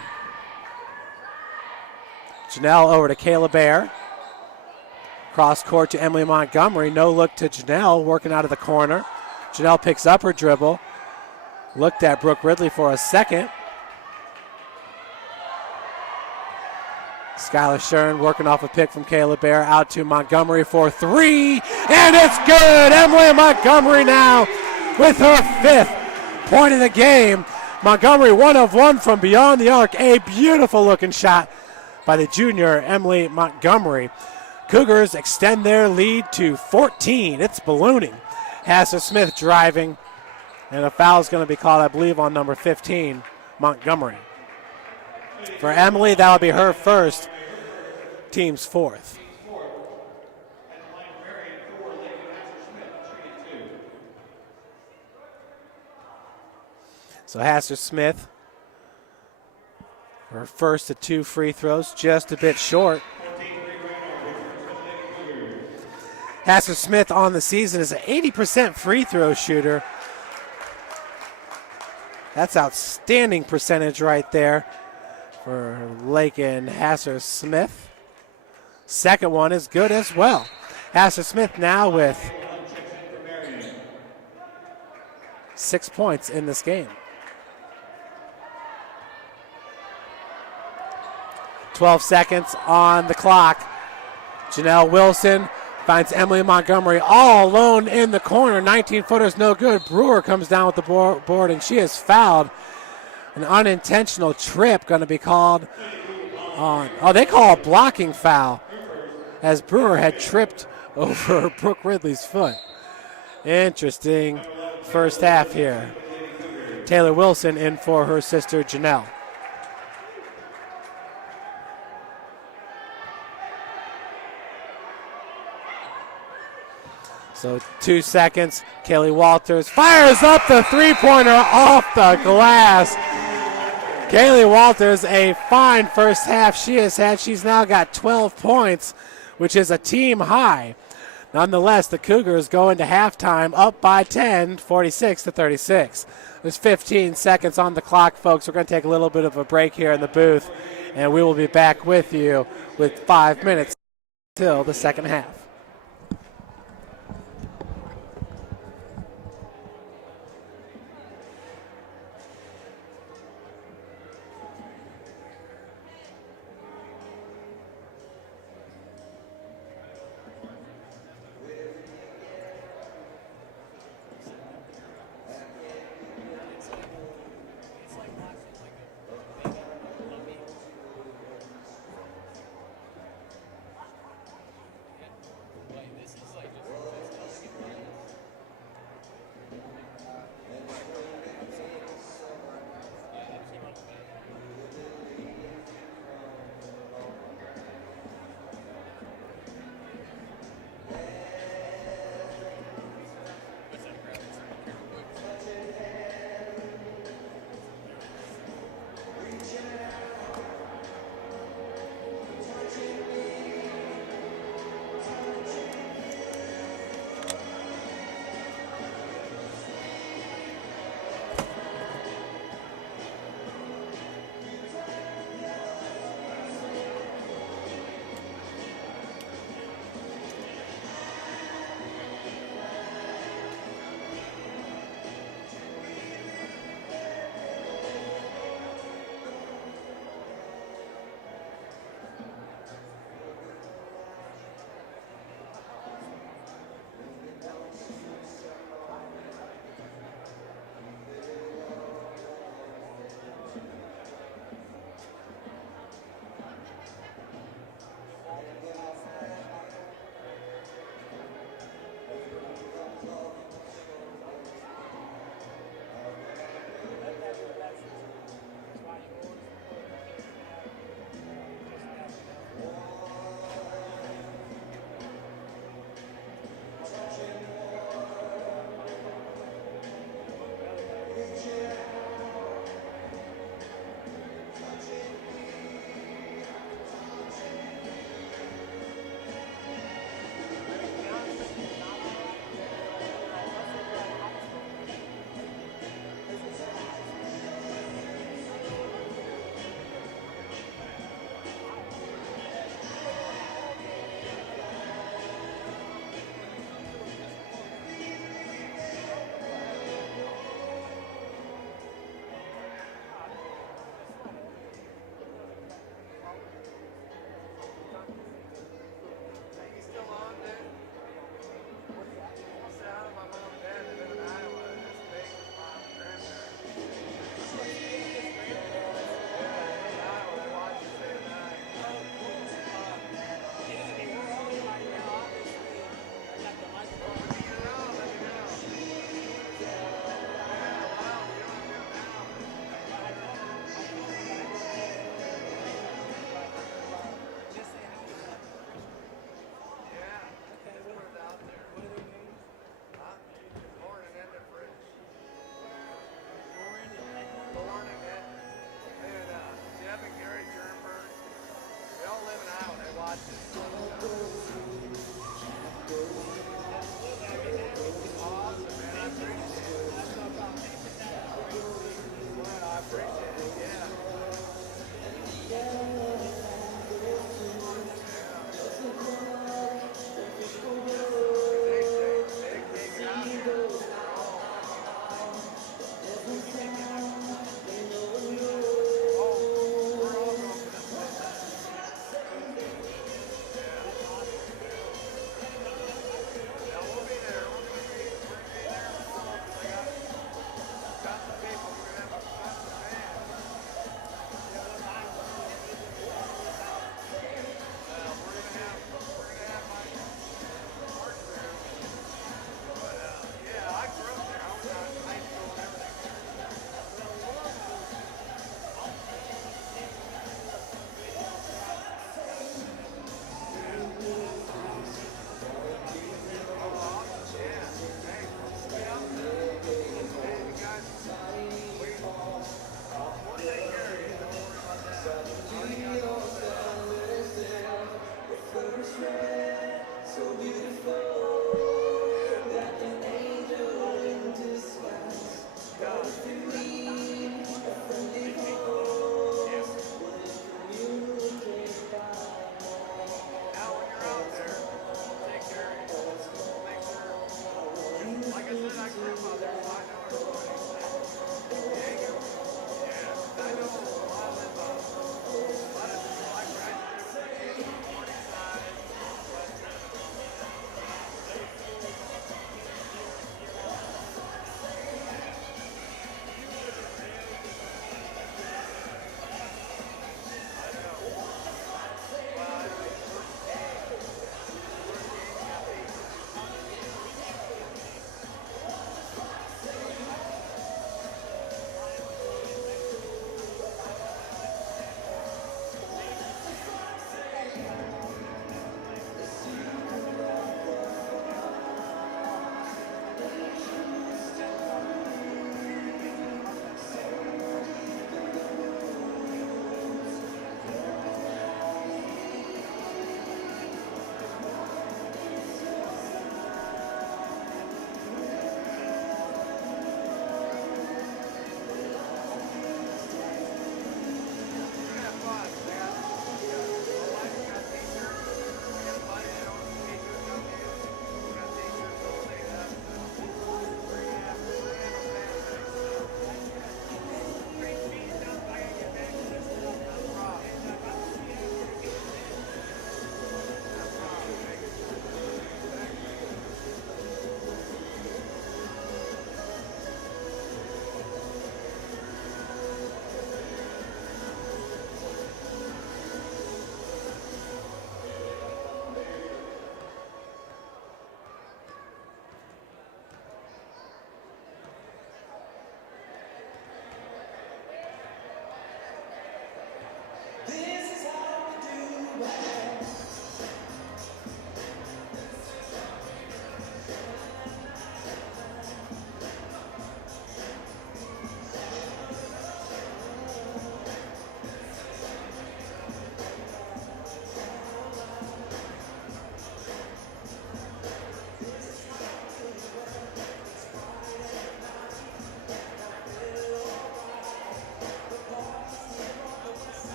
Janelle over to Kayla Bear. Cross court to Emily Montgomery. No look to Janelle working out of the corner. Janelle picks up her dribble. Looked at Brooke Ridley for a second. Skylar Shurn working off a pick from Kayla Bear out to Montgomery for 3, and it's good. Emily Montgomery now with her 5th point of the game. Montgomery 1 of 1 from beyond the arc. A beautiful looking shot by the junior Emily Montgomery. Cougars extend their lead to 14. It's ballooning. Hasser Smith driving, and a foul is going to be called, I believe, on number 15, Montgomery. For Emily, that'll be her first, team's 4th. So Hasser Smith, her first of 2 free throws, just a bit short. Hasser Smith on the season is an 80% free throw shooter. That's outstanding percentage right there for Lakin Hasser Smith. Second one is good as well. Hasser Smith now with 6 points in this game. 12 seconds on the clock. Janelle Wilson finds Emily Montgomery all alone in the corner. 19-footer's no good. Brewer comes down with the board, and she is fouled. An unintentional trip going to be called on. Oh, they call a blocking foul as Brewer had tripped over Brooke Ridley's foot. Interesting first half here. Taylor Wilson in for her sister Janelle. So 2 seconds. Kaylee Walters fires up the three-pointer off the glass. Kaylee Walters, a fine first half she has had. She's now got 12 points, which is a team high. Nonetheless, the Cougars go into halftime up by 10, 46-36. There's 15 seconds on the clock, folks. We're going to take a little bit of a break here in the booth, and we will be back with you with 5 minutes till the second half.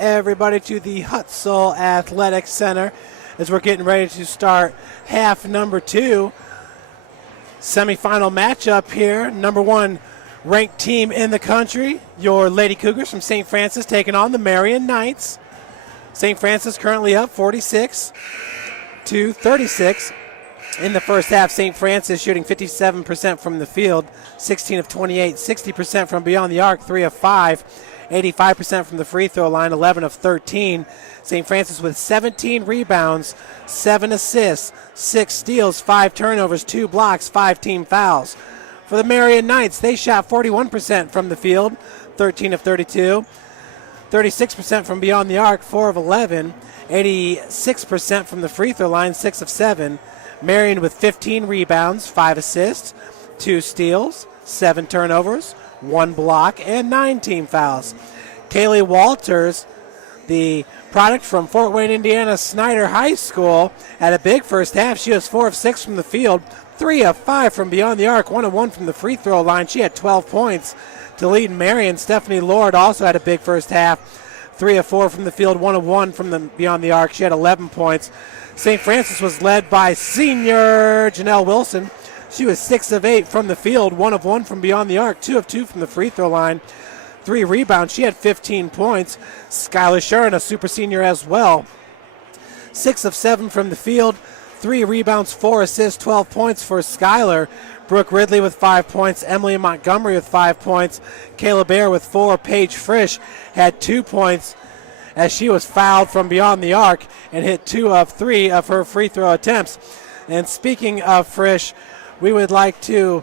Everybody to the Hutzel Athletic Center as we're getting ready to start half number 2. Semifinal matchup here. Number 1 ranked team in the country, your Lady Cougars from St. Francis, taking on the Marian Knights. St. Francis currently up 46-36. In the first half, St. Francis shooting 57% from the field, 16 of 28, 60% from beyond the arc, 3 of 5. 85% from the free throw line, 11 of 13. St. Francis with 17 rebounds, 7 assists, 6 steals, 5 turnovers, 2 blocks, 5 team fouls. For the Marian Knights, they shot 41% from the field, 13 of 32. 36% from beyond the arc, 4 of 11. 86% from the free throw line, 6 of 7. Marian with 15 rebounds, 5 assists, 2 steals, 7 turnovers, 1 block, and 9 team fouls. Kaylee Walters, the product from Fort Wayne, Indiana Snyder High School, had a big first half. She was 4 of 6 from the field, 3 of 5 from beyond the arc, 1 of 1 from the free throw line. She had 12 points to lead Marian. Stephanie Lord also had a big first half, 3 of 4 from the field, 1 of 1 from the beyond the arc. She had 11 points. St. Francis was led by senior Janelle Wilson. She was 6 of 8 from the field, 1 of 1 from beyond the arc, 2 of 2 from the free throw line, 3 rebounds. She had 15 points. Skylar Shurn, a super senior as well, 6 of 7 from the field, 3 rebounds, 4 assists, 12 points for Skylar. Brooke Ridley with 5 points, Emily Montgomery with 5 points, Kayla Bear with 4, Paige Frisch had 2 points as she was fouled from beyond the arc and hit 2 of 3 of her free throw attempts. And speaking of Frisch, we would like to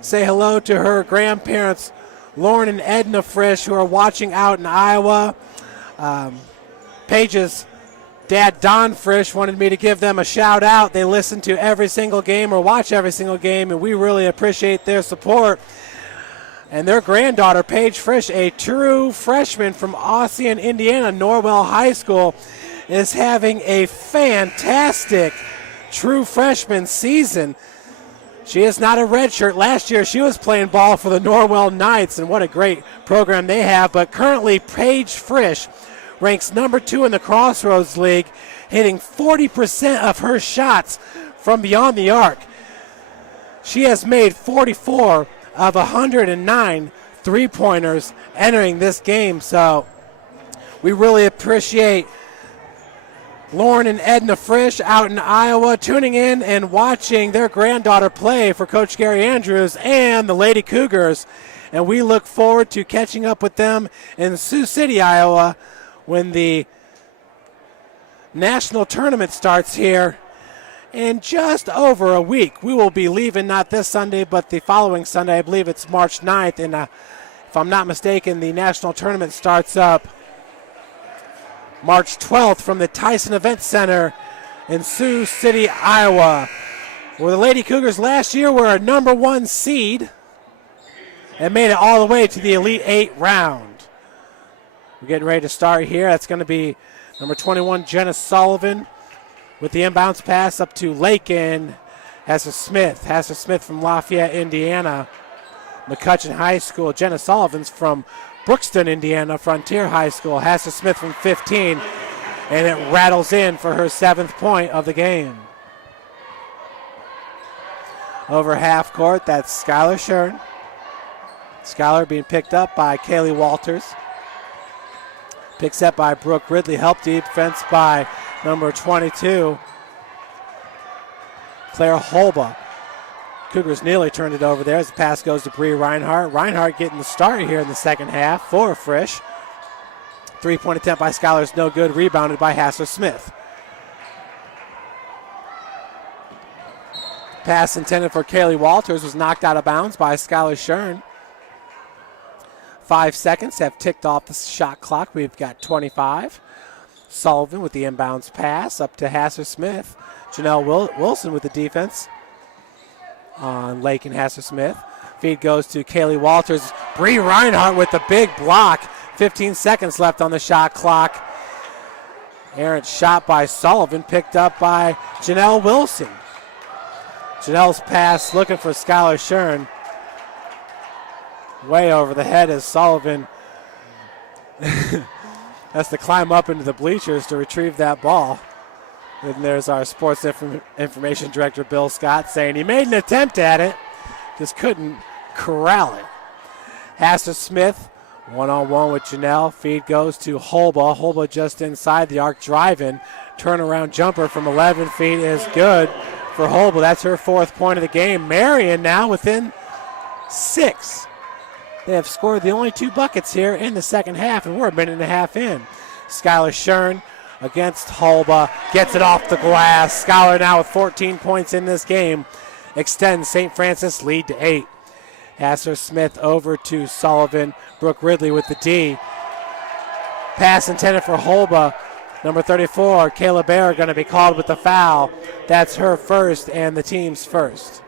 say hello to her grandparents, Lauren and Edna Frisch, who are watching out in Iowa. Paige's dad, Don Frisch, wanted me to give them a shout out. They listen to every single game or watch every single game, and we really appreciate their support. And their granddaughter, Paige Frisch, a true freshman from Ossian, Indiana, Norwell High School, is having a fantastic true freshman season. She is not a redshirt. Last year she was playing ball for the Norwell Knights, and what a great program they have. But currently Paige Frisch ranks number 2 in the Crossroads League, hitting 40% of her shots from beyond the arc. She has made 44 of 109 three-pointers entering this game. So we really appreciate Lauren and Edna Frisch out in Iowa tuning in and watching their granddaughter play for Coach Gary Andrews and the Lady Cougars and we look forward to catching up with them in Sioux City, Iowa, when the national tournament starts here in just over a week. We will be leaving not this Sunday, but the following Sunday. I believe it's March 9th, and if I'm not mistaken, the national tournament starts up March 12th from the Tyson Event Center in Sioux City, Iowa, where the Lady Cougars last year were a number 1 seed and made it all the way to the Elite 8 round. We're getting ready to start here. That's going to be number 21, Jenna Sullivan, with the inbounds pass up to Lakin. Hasser Smith from Lafayette, Indiana. McCutcheon High School. Jenna Sullivan's from Brookston, Indiana. Frontier High School. Hasser Smith from 15. And it rattles in for her 7th point of the game. Over half court, that's Skylar Shurn. Skylar being picked up by Kaylee Walters. Picks up by Brooke Ridley. Help defense by number 22, Claire Holba. Cougars nearly turned it over there as the pass goes to Bree Reinhardt. Reinhardt getting the start here in the second half for Frisch. 3-point attempt by Skylar is no good. Rebounded by Hasser Smith. Pass intended for Kaylee Walters was knocked out of bounds by Skylar Shurn. 5 seconds have ticked off the shot clock. We've got 25. Sullivan with the inbounds pass up to Hasser Smith. Janelle Wilson with the defense on Lake and Hasser Smith. Feed goes to Kaylee Walters. Bree Reinhardt with the big block. 15 seconds left on the shot clock. Errant shot by Sullivan, picked up by Janelle Wilson. Janelle's pass looking for Skylar Shurn. Way over the head as Sullivan has to climb up into the bleachers to retrieve that ball. And there's our sports information director, Bill Scott, saying he made an attempt at it, just couldn't corral it. Hasser Smith, one-on-one with Janelle. Feed goes to Holba. Holba just inside the arc, driving. Turnaround jumper from 11 feet is good for Holba. That's her 4th point of the game. Marian now within 6. They have scored the only 2 buckets here in the second half, and we're a minute and a half in. Skylar Shurn against Holba, gets it off the glass. Skylar now with 14 points in this game, extends St. Francis lead to 8. Hasser Smith over to Sullivan. Brooke Ridley with the D. Pass intended for Holba. Number 34, Kayla Bear, going to be called with the foul. That's her first and the team's first.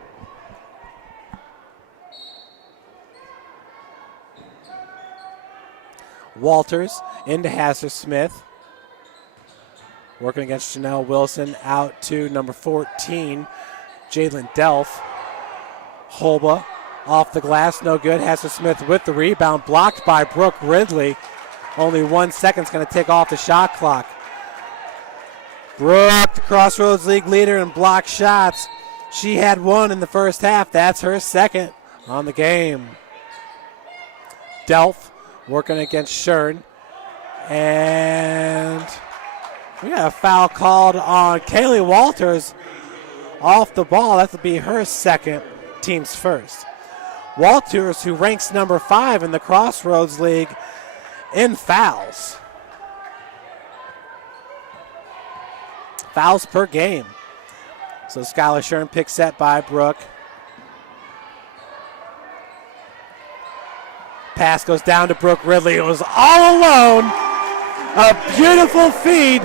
Walters into Hasser Smith. Working against Janelle Wilson. Out to number 14, Jalen Delph. Holba off the glass, no good. Hasser Smith with the rebound. Blocked by Brooke Ridley. Only 1 second's going to tick off the shot clock. Brooke, the Crossroads League leader in block shots. She had 1 in the first half. That's her 2nd on the game. Delph working against Shurn. And we got a foul called on Kaylee Walters off the ball. That would be her 2nd, team's first. Walters, who ranks number 5 in the Crossroads League in fouls. Fouls per game. So Skylar Shurn picks set by Brooke. Pass goes down to Brooke Ridley. It was all alone. A beautiful feed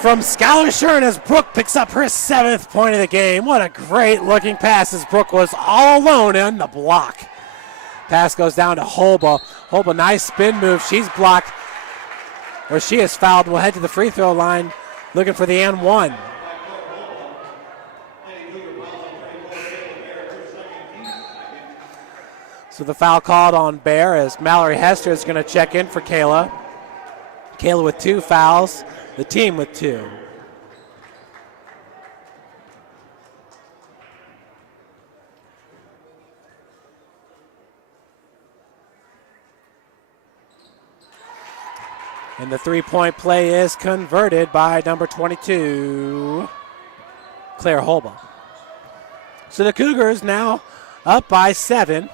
from Skylar Shurn as Brooke picks up her 7th point of the game. What a great looking pass as Brooke was all alone in the block. Pass goes down to Holba. Holba, nice spin move. She's blocked, or she is fouled. We'll head to the free throw line looking for the and 1. So the foul called on Bear as Mallory Hester is going to check in for Kayla. Kayla with 2 fouls, the team with 2. And the 3-point play is converted by number 22, Claire Holba. So the Cougars now up by 7.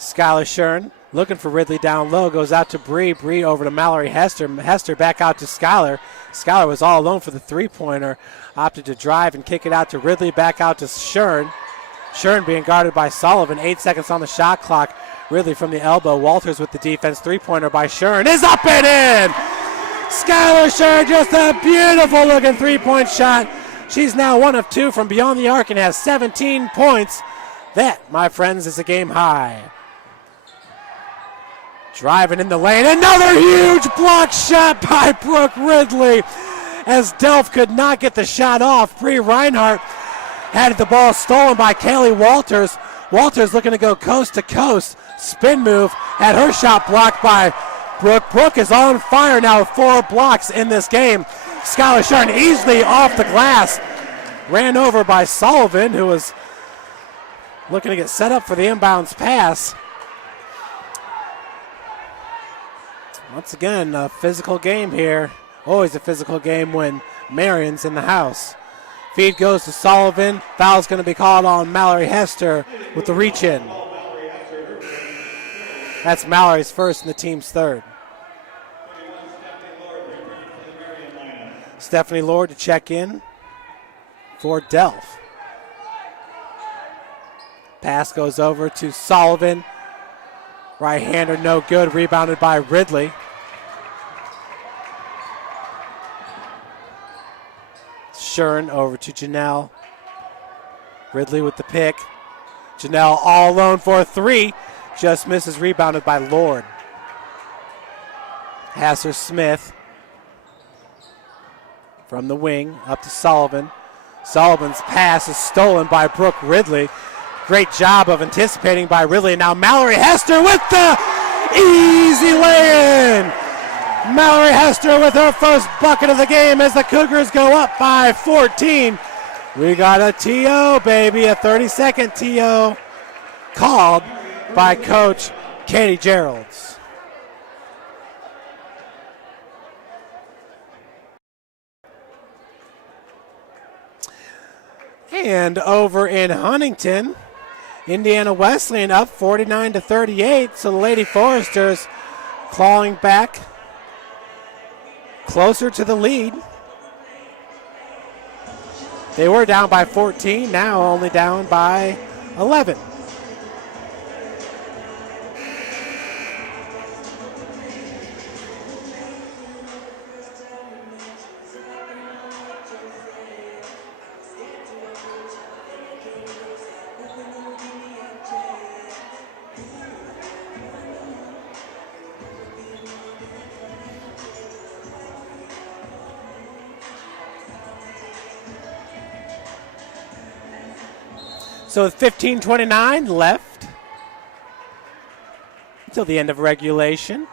Skylar Shurn looking for Ridley down low, goes out to Bree. Bree over to Mallory Hester. Hester back out to Skylar. Skylar was all alone for the three-pointer. Opted to drive and kick it out to Ridley, back out to Shurn. Shurn being guarded by Sullivan. 8 seconds on the shot clock. Ridley from the elbow. Walters with the defense. Three-pointer by Shurn is up and in! Skylar Shurn, just a beautiful-looking three-point shot. She's now 1 of 2 from beyond the arc and has 17 points. That, my friends, is a game high. Driving in the lane. Another huge block shot by Brooke Ridley as Delph could not get the shot off. Bree Reinhardt had the ball stolen by Kaylee Walters. Walters looking to go coast to coast. Spin move. Had her shot blocked by Brooke. Brooke is on fire now with 4 blocks in this game. Skylar Shurn easily off the glass. Ran over by Sullivan, who was looking to get set up for the inbounds pass. Once again, a physical game here. Always a physical game when Marian's in the house. Feed goes to Sullivan. Foul's going to be called on Mallory Hester with the reach-in. That's Mallory's first and the team's third. Stephanie Lord to check in for Delph. Pass goes over to Sullivan. Right-hander no good, rebounded by Ridley. Shurn over to Janelle. Ridley with the pick. Janelle all alone for a 3. Just misses, rebounded by Lord. Hasser Smith from the wing up to Sullivan. Sullivan's pass is stolen by Brooke Ridley. Great job of anticipating by Ridley. Now Mallory Hester with the easy lay-in. Mallory Hester with her first bucket of the game as the Cougars go up by 14. We got a TO, baby, a 30-second TO called by Coach Katie Geralds. And over in Huntington, Indiana Wesleyan up 49-38. So the Lady Foresters clawing back closer to the lead. They were down by 14, now only down by 11. So with 15:29 left until the end of regulation.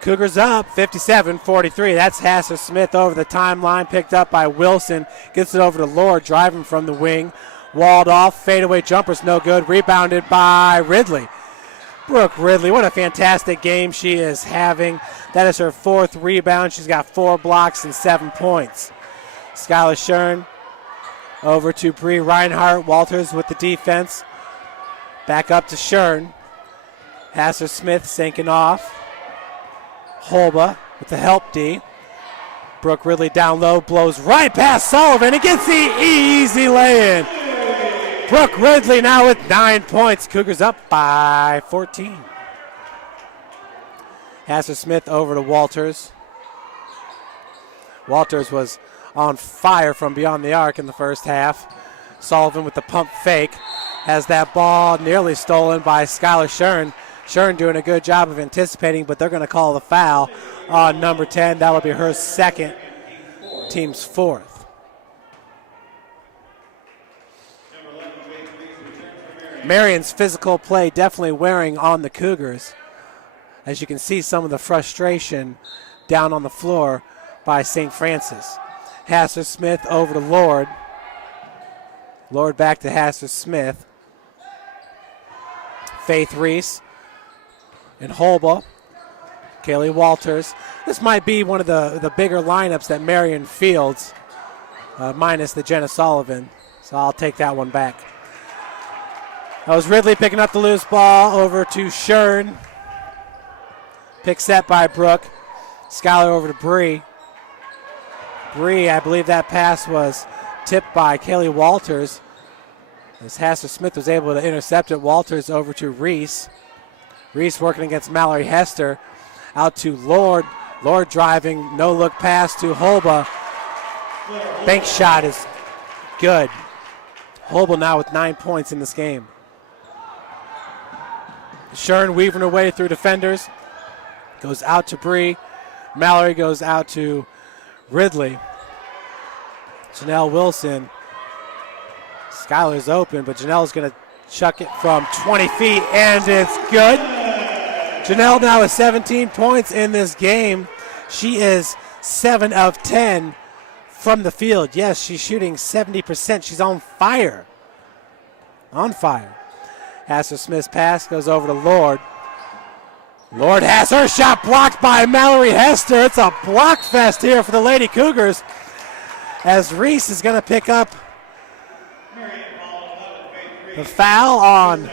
Cougars up 57-43. That's Hasser Smith over the timeline, picked up by Wilson. Gets it over to Lord, driving from the wing. Walled off, fadeaway jumper's no good. Rebounded by Ridley. Brooke Ridley, what a fantastic game she is having. That is her 4th rebound. She's got 4 blocks and 7 points. Skylar Shurn over to Bree Reinhardt. Walters with the defense. Back up to Shurn. Hasser Smith sinking off. Holba with the help D. Brooke Ridley down low, blows right past Sullivan and gets the easy lay-in. Brooke Ridley now with 9 points. Cougars up by 14. Hasser Smith over to Walters. Walters was on fire from beyond the arc in the first half. Sullivan with the pump fake has that ball nearly stolen by Skylar Shurn. Shurn doing a good job of anticipating, but they're going to call the foul on number 10. That'll be her 2nd, team's 4th. Marian's physical play definitely wearing on the Cougars. As you can see, some of the frustration down on the floor by St. Francis. Hasser Smith over to Lord. Lord back to Hasser Smith. Faith Reese and Holba. Kaylee Walters. This might be one of the bigger lineups that Marian fields, minus the Jenna Sullivan. So I'll take that one back. That was Ridley picking up the loose ball over to Shurn. Pick set by Brooke. Schuyler over to Bree. Bree, I believe that pass was tipped by Kaylee Walters. As Hasser Smith was able to intercept it. Walters over to Reese. Reese working against Mallory Hester. Out to Lord. Lord driving. No look pass to Holba. Bank shot is good. Holba now with 9 points in this game. Shurn weaving her way through defenders. Goes out to Bree. Mallory goes out to Ridley. Janelle Wilson. Skylar's open, but Janelle's going to chuck it from 20 feet, and it's good. Janelle now with 17 points in this game. She is 7 of 10 from the field. Yes, she's shooting 70%. She's on fire. On fire. Hasser Smith's pass goes over to Lord. Lord has her shot blocked by Mallory Hester. It's a block fest here for the Lady Cougars as Reese is going to pick up the foul on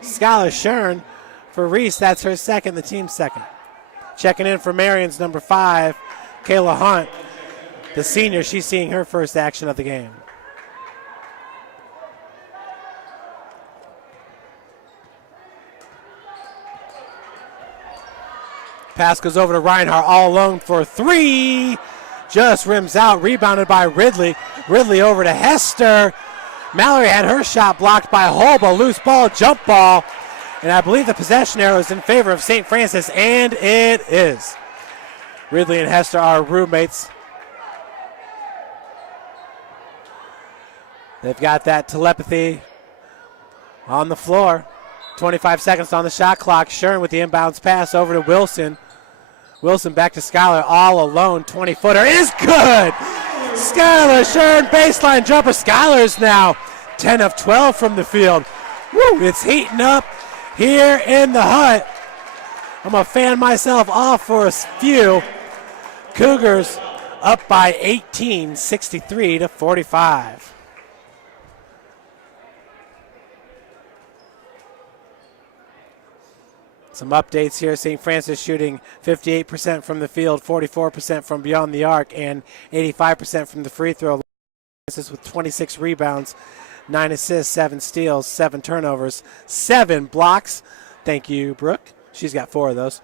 Skylar Shurn. For Reese, that's her second, the team's second. Checking in for Marian's number 5, Kayla Hunt. The senior, she's seeing her first action of the game. Pass goes over to Reinhardt all alone for 3. Just rims out, rebounded by Ridley. Ridley over to Hester. Mallory had her shot blocked by Holba. Loose ball, jump ball. And I believe the possession arrow is in favor of St. Francis, and it is. Ridley and Hester are roommates. They've got that telepathy on the floor. 25 seconds on the shot clock. Shurn with the inbounds pass over to Wilson. Wilson back to Schuyler all alone. 20-footer is good. Schuyler Shurn baseline jumper. Schuyler's now 10 of 12 from the field. Woo, it's heating up here in the hut. I'm going to fan myself off for a few. Cougars up by 18, 63-45. Some updates here. St. Francis shooting 58% from the field, 44% from beyond the arc, and 85% from the free throw line. Francis with 26 rebounds, 9 assists, 7 steals, 7 turnovers, 7 blocks. Thank you, Brooke. She's got 4 of those.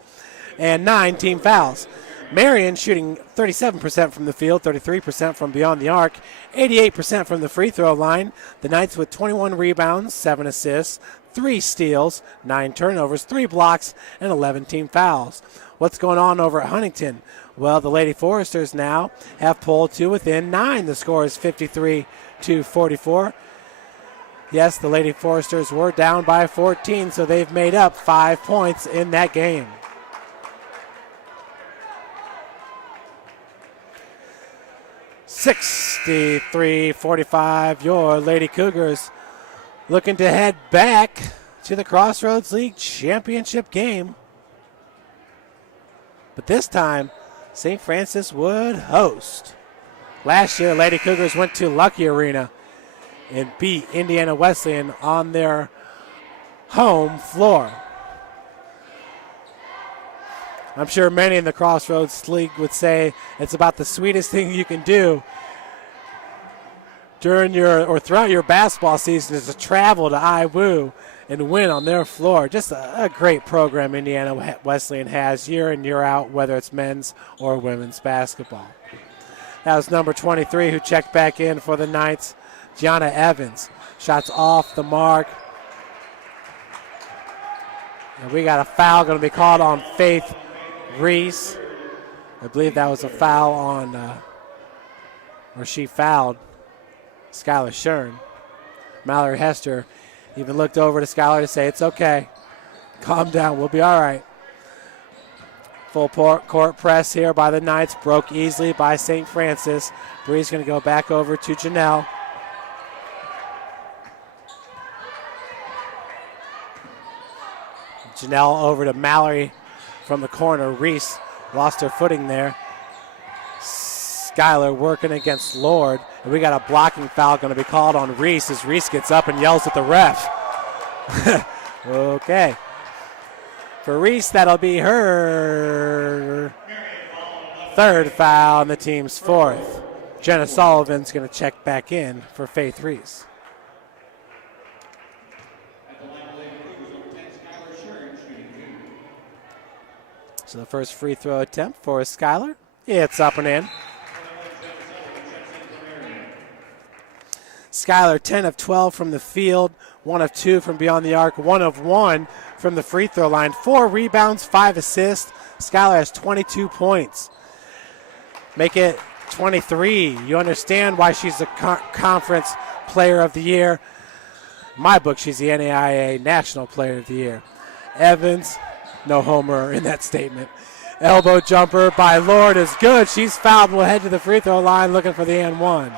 And 9 team fouls. Marian shooting 37% from the field, 33% from beyond the arc, 88% from the free throw line. The Knights with 21 rebounds, 7 assists, 3 steals, 9 turnovers, 3 blocks, and 11 team fouls. What's going on over at Huntington? Well, the Lady Foresters now have pulled to within 9. The score is 53-44. Yes, the Lady Foresters were down by 14, so they've made up 5 points in that game. (63-45). Your Lady Cougars looking to head back to the Crossroads League championship game. But this time, St. Francis would host. Last year, Lady Cougars went to Lucky Arena and beat Indiana Wesleyan on their home floor. I'm sure many in the Crossroads League would say it's about the sweetest thing you can do during your or throughout your basketball season is to travel to IWU and win on their floor. Just a great program Indiana Wesleyan has year in, year out, whether it's men's or women's basketball. That was number 23 who checked back in for the Knights, Gianna Evans. Shots off the mark. And we got a foul going to be called on Faith Reese. I believe that was a foul on, or she fouled Skylar Shurn. Mallory Hester even looked over to Skylar to say, it's okay. Calm down. We'll be all right. Full court press here by the Knights. Broke easily by St. Francis. Bree's going to go back over to Janelle. Janelle over to Mallory from the corner. Reese lost her footing there. Skylar working against Lord. And we got a blocking foul going to be called on Reese as Reese gets up and yells at the ref. Okay. For Reese, that'll be her third foul and the team's fourth. Jenna Sullivan's going to check back in for Faith Reese. So the first free throw attempt for Skylar. It's up and in. Skylar 10 of 12 from the field, 1 of 2 from beyond the arc, 1 of 1 from the free throw line. 4 rebounds, 5 assists. Skylar has 22 points. Make it 23. You understand why she's the conference player of the year. In my book, she's the NAIA National Player of the Year. Evans, no homer in that statement. Elbow jumper by Lord is good. She's fouled. We'll head to the free throw line looking for the and one.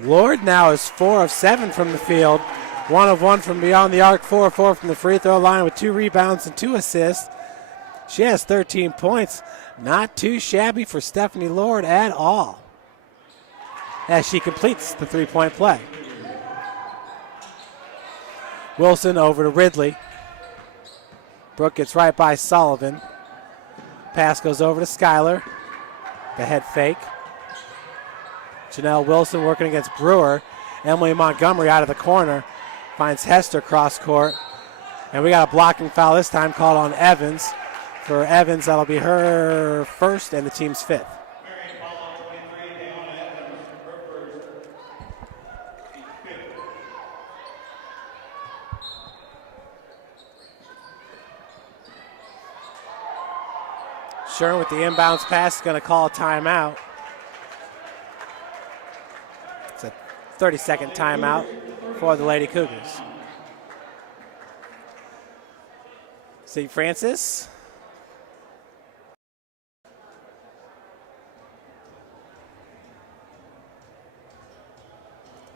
Lord now is 4 of 7 from the field. 1 of 1 from beyond the arc. 4 of 4 from the free throw line with 2 rebounds and 2 assists. She has 13 points. Not too shabby for Stephanie Lord at all, as she completes the three-point play. Wilson over to Ridley. Brooke gets right by Sullivan. Pass goes over to Skylar. The head fake. Janelle Wilson working against Brewer. Emily Montgomery out of the corner. Finds Hester cross court. And we got a blocking foul this time called on Evans. For Evans, that'll be her first and the team's fifth. Shurn with the inbounds pass is going to call a timeout. It's a 30-second timeout for the Lady Cougars. St. Francis.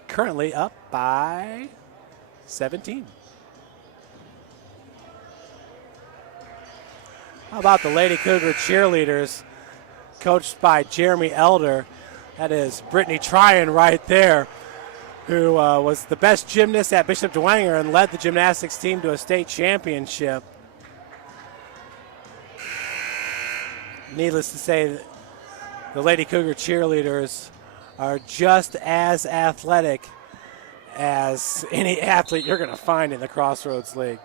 Currently up by 17. How about the Lady Cougar cheerleaders, coached by Jeremy Elder? That is Brittany Tryon right there, who was the best gymnast at Bishop Dwenger and led the gymnastics team to a state championship. Needless to say, the Lady Cougar cheerleaders are just as athletic as any athlete you're going to find in the Crossroads League.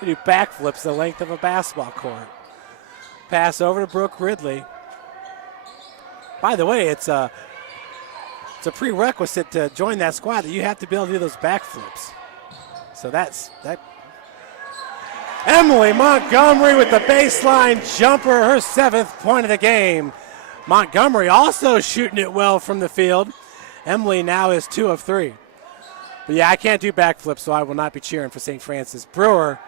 They do backflips the length of a basketball court. Pass over to Brooke Ridley. By the way, it's a prerequisite to join that squad that you have to be able to do those backflips. So that's that. Emily Montgomery with the baseline jumper, her 7th point of the game. Montgomery also shooting it well from the field. Emily now is 2 of 3. But yeah, I can't do backflips, so I will not be cheering for St. Francis. Brewer,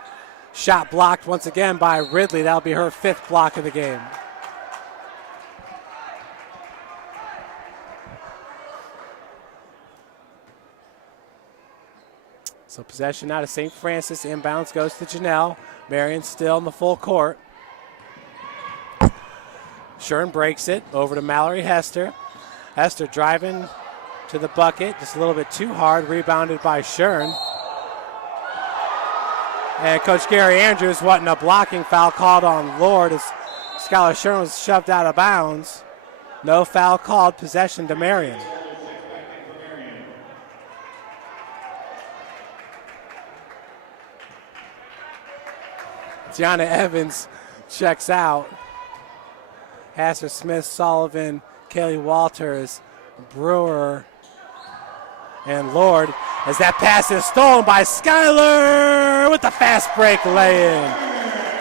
shot blocked once again by Ridley. That'll be her 5th block of the game. So possession out of St. Francis. Inbounds goes to Janelle. Marian still in the full court. Shurn breaks it over to Mallory Hester. Hester driving to the bucket, just a little bit too hard, rebounded by Shurn. And Coach Gary Andrews wanting a blocking foul called on Lord as Skylar Shurn was shoved out of bounds. No foul called, possession to Marian. Gianna Evans checks out. Hester Smith, Sullivan, Kaylee Walters, Brewer, and Lord, as that pass is stolen by Skylar with the fast break lay-in.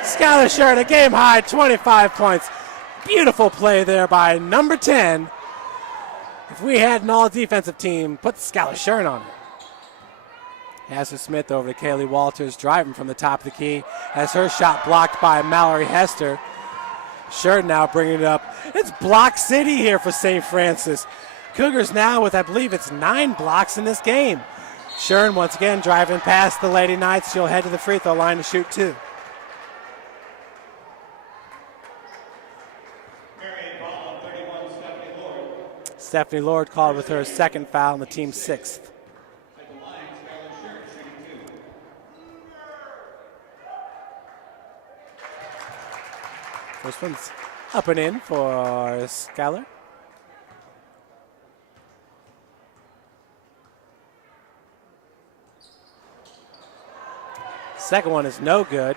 Skylar Shurn, a game-high 25 points. Beautiful play there by number 10. If we had an all-defensive team, put Skylar Shurn on it. Hester Smith over to Kaylee Walters, driving from the top of the key, has her shot blocked by Mallory Hester. Shurn now bringing it up. It's block city here for St. Francis. Cougars now with, I believe it's 9 blocks in this game. Shurn once again driving past the Lady Knights. She'll head to the free throw line to shoot 2. Marian ball on 31, Stephanie Lord. Stephanie Lord called with her second foul and the team's sixth. At the line, Shurn, shooting 2. First one's up and in for Skylar. Second one is no good.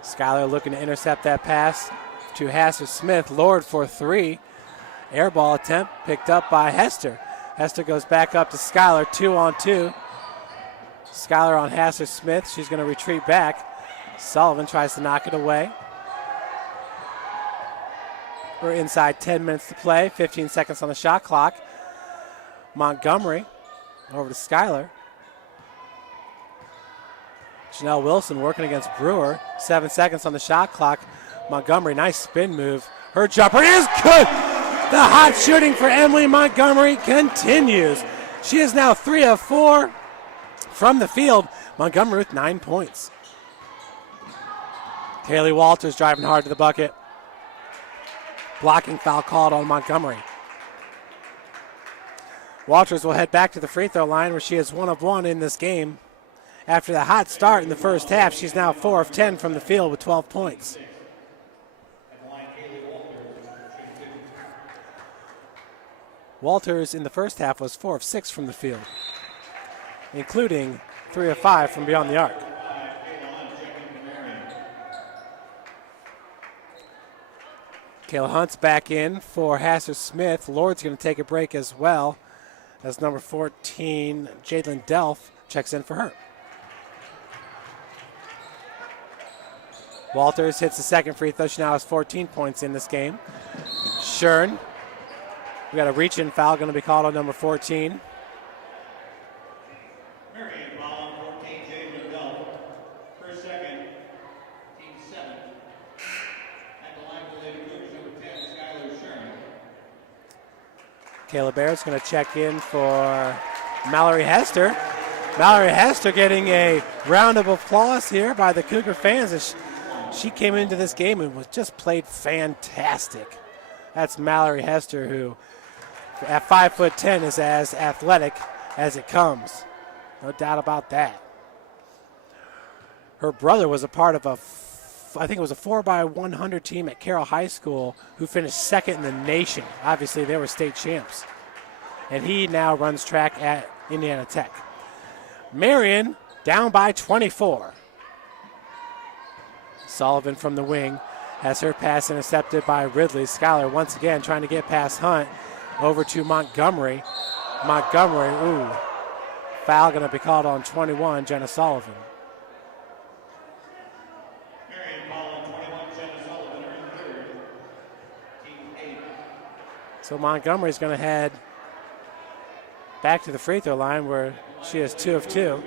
Skylar looking to intercept that pass to Hasser Smith. Lord for three. Air ball attempt picked up by Hester. Hester goes back up to Skylar, 2-on-2. Skylar on Hasser Smith. She's going to retreat back. Sullivan tries to knock it away. We're inside 10 minutes to play, 15 seconds on the shot clock. Montgomery over to Skylar. Janelle Wilson working against Brewer. 7 seconds on the shot clock. Montgomery, nice spin move. Her jumper is good. The hot shooting for Emily Montgomery continues. She is now 3 of 4 from the field. Montgomery with 9 points. Kaylee Walters driving hard to the bucket. Blocking foul called on Montgomery. Walters will head back to the free throw line where she is 1 of 1 in this game. After the hot start in the first half, she's now 4 of 10 from the field with 12 points. Walters in the first half was 4 of 6 from the field, including 3 of 5 from beyond the arc. Kayla Hunt's back in for Hasser Smith. Lord's going to take a break as well, as number 14, Jalen Delph, checks in for her. Walters hits the second free throw. She now has 14 points in this game. Shurn. We got a reach-in foul going to be called on number 14. Marian, ball on 14, Jalen Delph. First second, team 7. At the line for Lady Cougars, number 10, Skylar Shurn. Kayla Barrett's going to check in for Mallory Hester. Mallory Hester getting a round of applause here by the Cougar fans as she came into this game and was just played fantastic. That's Mallory Hester, who at 5'10" is as athletic as it comes. No doubt about that. Her brother was a part of I think it was a 4x100 team at Carroll High School who finished second in the nation. Obviously, they were state champs. And he now runs track at Indiana Tech. Marian down by 24. Sullivan from the wing has her pass intercepted by Ridley. Skylar once again trying to get past Hunt over to Montgomery. Montgomery, ooh. Foul going to be called on 21, Jenna Sullivan. Marian, ball on 21, Jenna Sullivan, her third. Team 8. So Montgomery's going to head back to the free throw line where she is 2 of 2.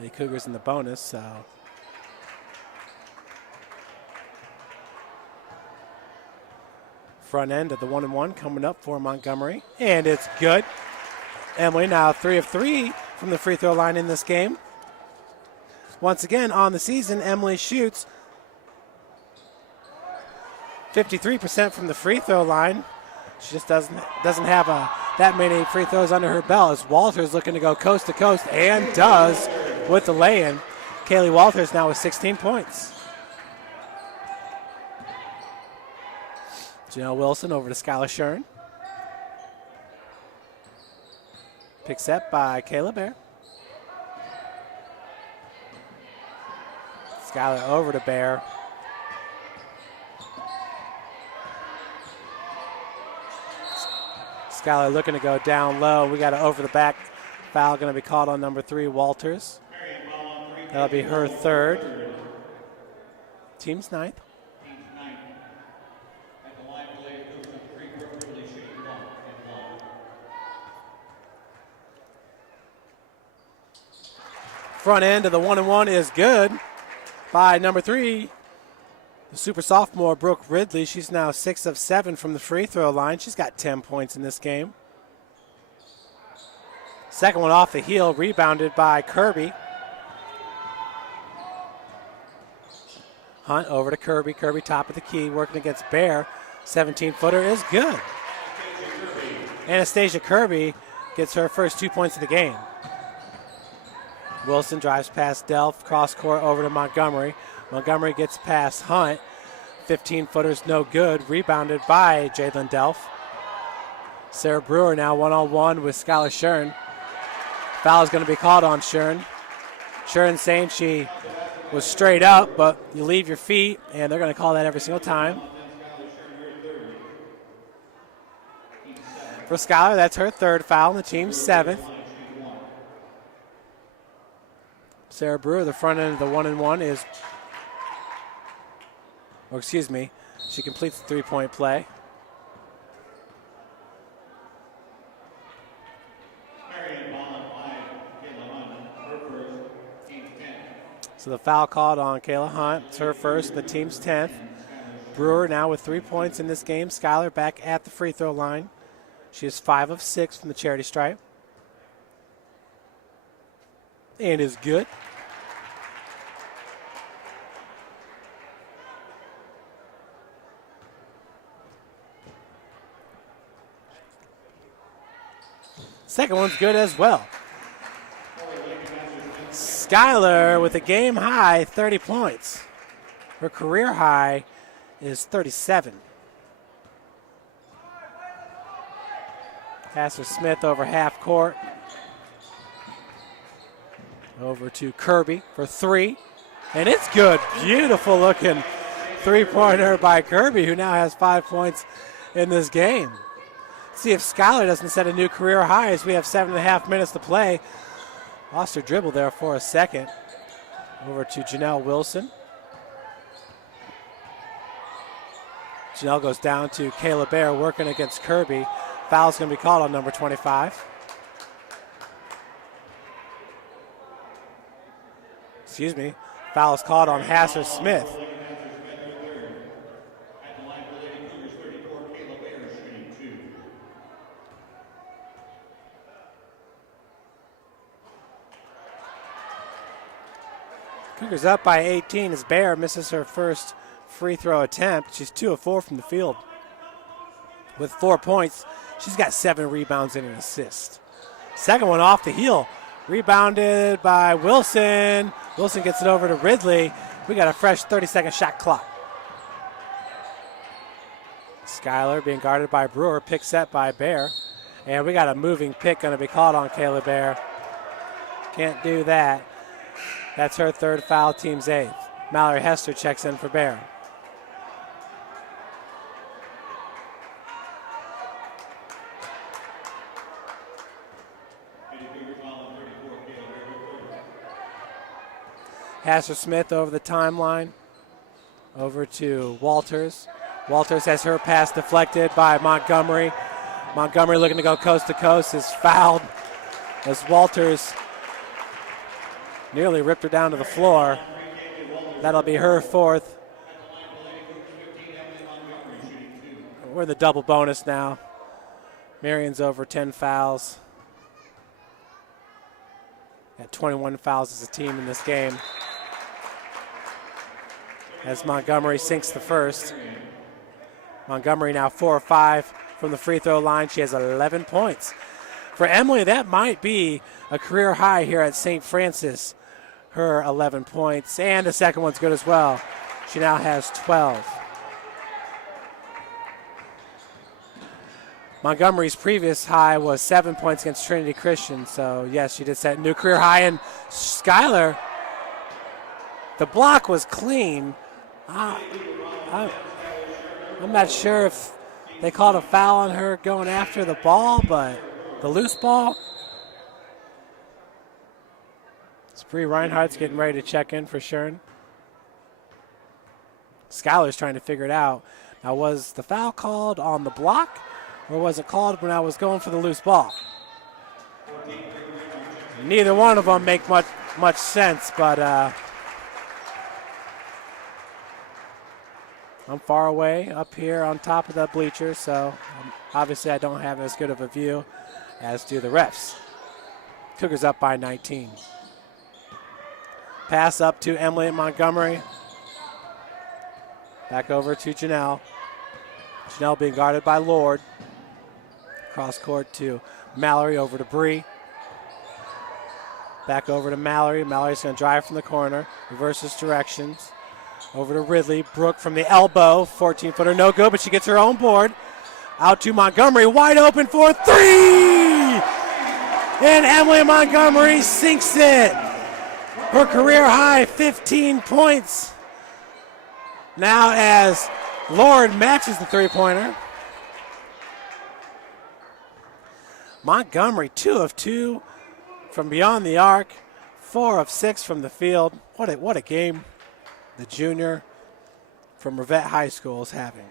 The Cougars in the bonus, so front end of the 1-and-1 coming up for Montgomery, and it's good. Emily now 3 of 3 from the free throw line in this game. Once again on the season, Emily shoots 53% from the free throw line. She just doesn't have that many free throws under her belt as Walters looking to go coast to coast and does with the lay-in. Kaylee Walters now with 16 points. Janelle Wilson over to Skylar Shurn. Picked up by Kayla Bear. Skylar over to Bear. Skylar looking to go down low. We got an over the back foul going to be called on number 3, Walters. That'll be her third. Team's ninth. Front end of the 1-and-1 is good by number 3, the super sophomore Brooke Ridley. She's now 6 of 7 from the free throw line. She's got 10 points in this game. Second one off the heel, rebounded by Kirby. Hunt over to Kirby. Kirby top of the key, working against Bear. 17-footer is good. Anastasia Kirby gets her first 2 points of the game. Wilson drives past Delph, cross court over to Montgomery. Montgomery gets past Hunt. 15-footer's no good, rebounded by Jalen Delph. Sarah Brewer now one-on-one with Skylar Shurn. Foul is going to be called on Shurn. Shurn saying she was straight up, but you leave your feet, and they're going to call that every single time. For Skylar, that's her third foul, and the team's 7th. Sarah Brewer, the front end of the 1-and-1 is, or excuse me, she completes the three-point play. So the foul called on Kayla Hunt. It's her first, the team's 10th. Brewer now with 3 points in this game. Skylar back at the free throw line. She is 5 of 6 from the charity stripe. And is good. Second one's good as well. Skylar with a game high 30 points. Her career high is 37. Passer Smith over half court. Over to Kirby for 3. And it's good. Beautiful looking three-pointer by Kirby, who now has 5 points in this game. See if Skylar doesn't set a new career high as we have 7.5 minutes to play. Lost her dribble there for a second. Over to Janelle Wilson. Janelle goes down to Kayla Bear working against Kirby. Foul's going to be called on number 25. Excuse me. Foul is called on Hasser Smith. Cougars up by 18 as Bear misses her first free throw attempt. She's 2 of 4 from the field. With 4 points, she's got 7 rebounds and an assist. Second one off the heel. Rebounded by Wilson. Wilson gets it over to Ridley. We got a fresh 30-second shot clock. Skylar being guarded by Brewer. Pick set by Bear. And we got a moving pick going to be called on Kayla Bear. Can't do that. That's her third foul, team's 8th. Mallory Hester checks in for Bear. Hester Smith over the timeline. Over to Walters. Walters has her pass deflected by Montgomery. Montgomery looking to go coast to coast is fouled as Walters nearly ripped her down to the floor. That'll be her 4th. We're in the double bonus now. Marian's over 10 fouls. Got 21 fouls as a team in this game. As Montgomery sinks the first. Montgomery now 4 of 5 from the free throw line. She has 11 points. For Emily, that might be a career high here at St. Francis. Her 11 points, and the second one's good as well. She now has 12. Montgomery's previous high was 7 points against Trinity Christian, so yes, she did set a new career high. And Skylar, the block was clean. I'm not sure if they called a foul on her going after the ball, but the loose ball. Spree Reinhardt's getting ready to check in for Shurn. Skylar's trying to figure it out. Now, was the foul called on the block, or was it called when I was going for the loose ball? Neither one of them make much sense, but I'm far away up here on top of the bleachers, so obviously I don't have as good of a view as do the refs. Cougars up by 19. Pass up to Emily Montgomery. Back over to Janelle. Janelle being guarded by Lord. Cross court to Mallory, over to Bree. Back over to Mallory. Mallory's going to drive from the corner. Reverses directions. Over to Ridley. Brooke from the elbow. 14-footer, no good, but she gets her own board. Out to Montgomery. Wide open for three! And Emily Montgomery sinks it. Her career high 15 points. Now as Lord matches the three-pointer. Montgomery 2 of 2 from beyond the arc, 4 of 6 from the field. What a game the junior from Rivette High School is having.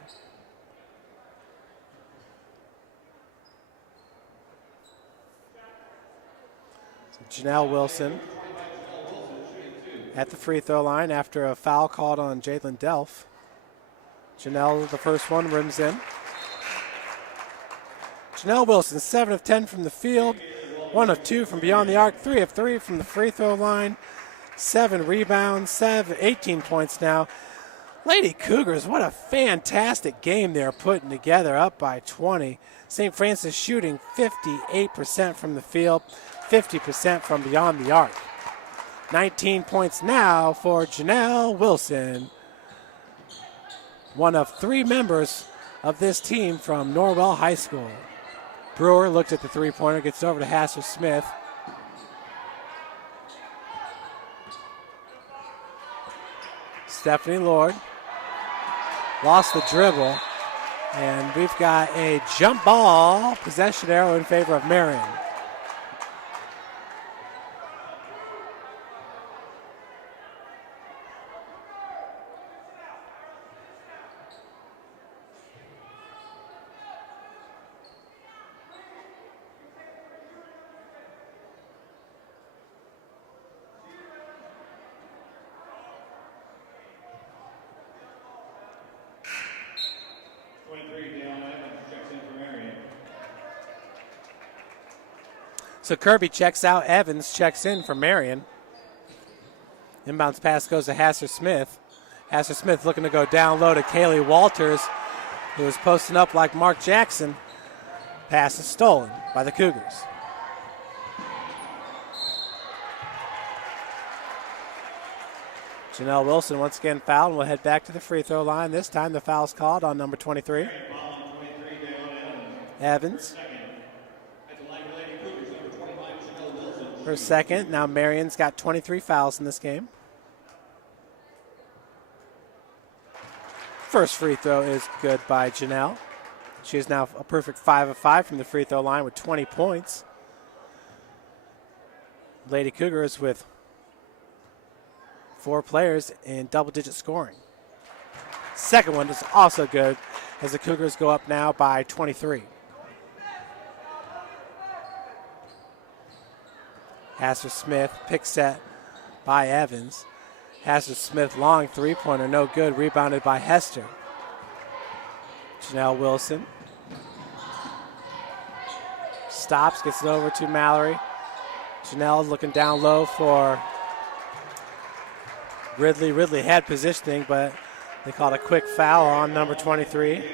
So Janelle Wilson at the free throw line after a foul called on Jalen Delph. Janelle, the first one, rims in. Janelle Wilson, 7 of 10 from the field, 1 of 2 from beyond the arc, 3 of 3 from the free throw line, 7 rebounds, 18 points now. Lady Cougars, what a fantastic game they're putting together, up by 20. St. Francis shooting 58% from the field, 50% from beyond the arc. 19 points now for Janelle Wilson, one of 3 members of this team from Norwell High School. Brewer looked at the three-pointer, gets over to Hasser Smith. Stephanie Lord lost the dribble, and we've got a jump ball possession arrow in favor of Marian. So Kirby checks out, Evans checks in for Marian. Inbounds pass goes to Hasser Smith. Hasser Smith looking to go down low to Kaylee Walters, who is posting up like Mark Jackson. Pass is stolen by the Cougars. Janelle Wilson once again fouled and will head back to the free throw line. This time the foul's called on number 23. Evans. Her second. Now Marian's got 23 fouls in this game. First free throw is good by Janelle. She is now a perfect 5 of 5 from the free throw line with 20 points. Lady Cougars with 4 players in double-digit scoring. Second one is also good as the Cougars go up now by 23. Hasser Smith, pick set by Evans. Hasser Smith, long three-pointer, no good, rebounded by Hester. Janelle Wilson stops, gets it over to Mallory. Janelle looking down low for Ridley. Ridley had positioning, but they called a quick foul on number 23,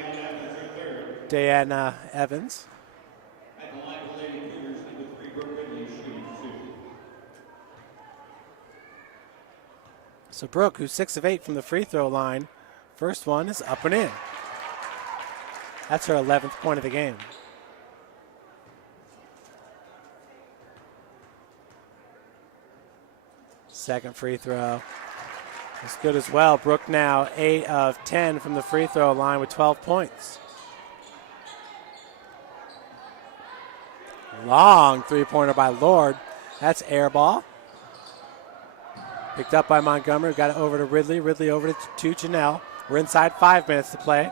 Diana Evans. So Brooke, who's 6 of 8 from the free throw line, first one is up and in. That's her 11th point of the game. Second free throw is good as well. Brooke now 8 of 10 from the free throw line with 12 points. Long three-pointer by Lord. That's air ball. Picked up by Montgomery. Got it over to Ridley. Ridley over to Janelle. We're inside 5 minutes to play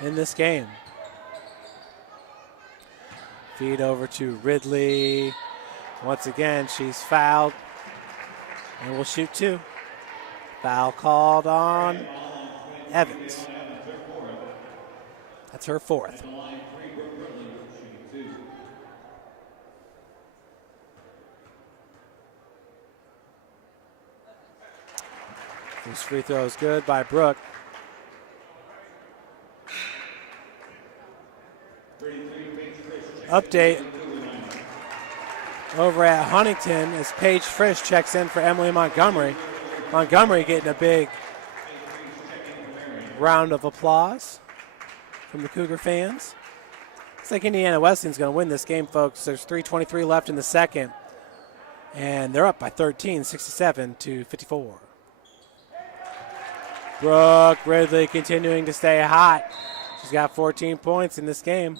in this game. Feed over to Ridley. Once again, she's fouled. And we'll shoot 2. Foul called on Evans. That's her 4th. This free throw is good by Brooke. Update over at Huntington as Paige Frisch checks in for Emily Montgomery. Montgomery getting a big round of applause from the Cougar fans. Looks like Indiana Wesleyan's going to win this game, folks. There's 3:23 left in the second, and they're up by 13, 67-54. Brooke Ridley continuing to stay hot. She's got 14 points in this game.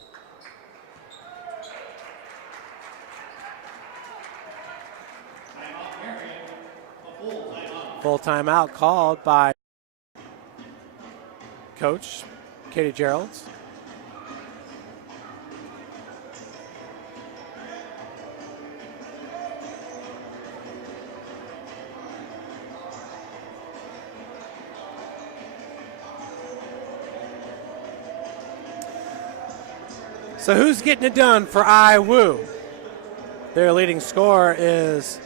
Full timeout called by Coach Katie Geralds. So who's getting it done for IWU? Their leading scorer is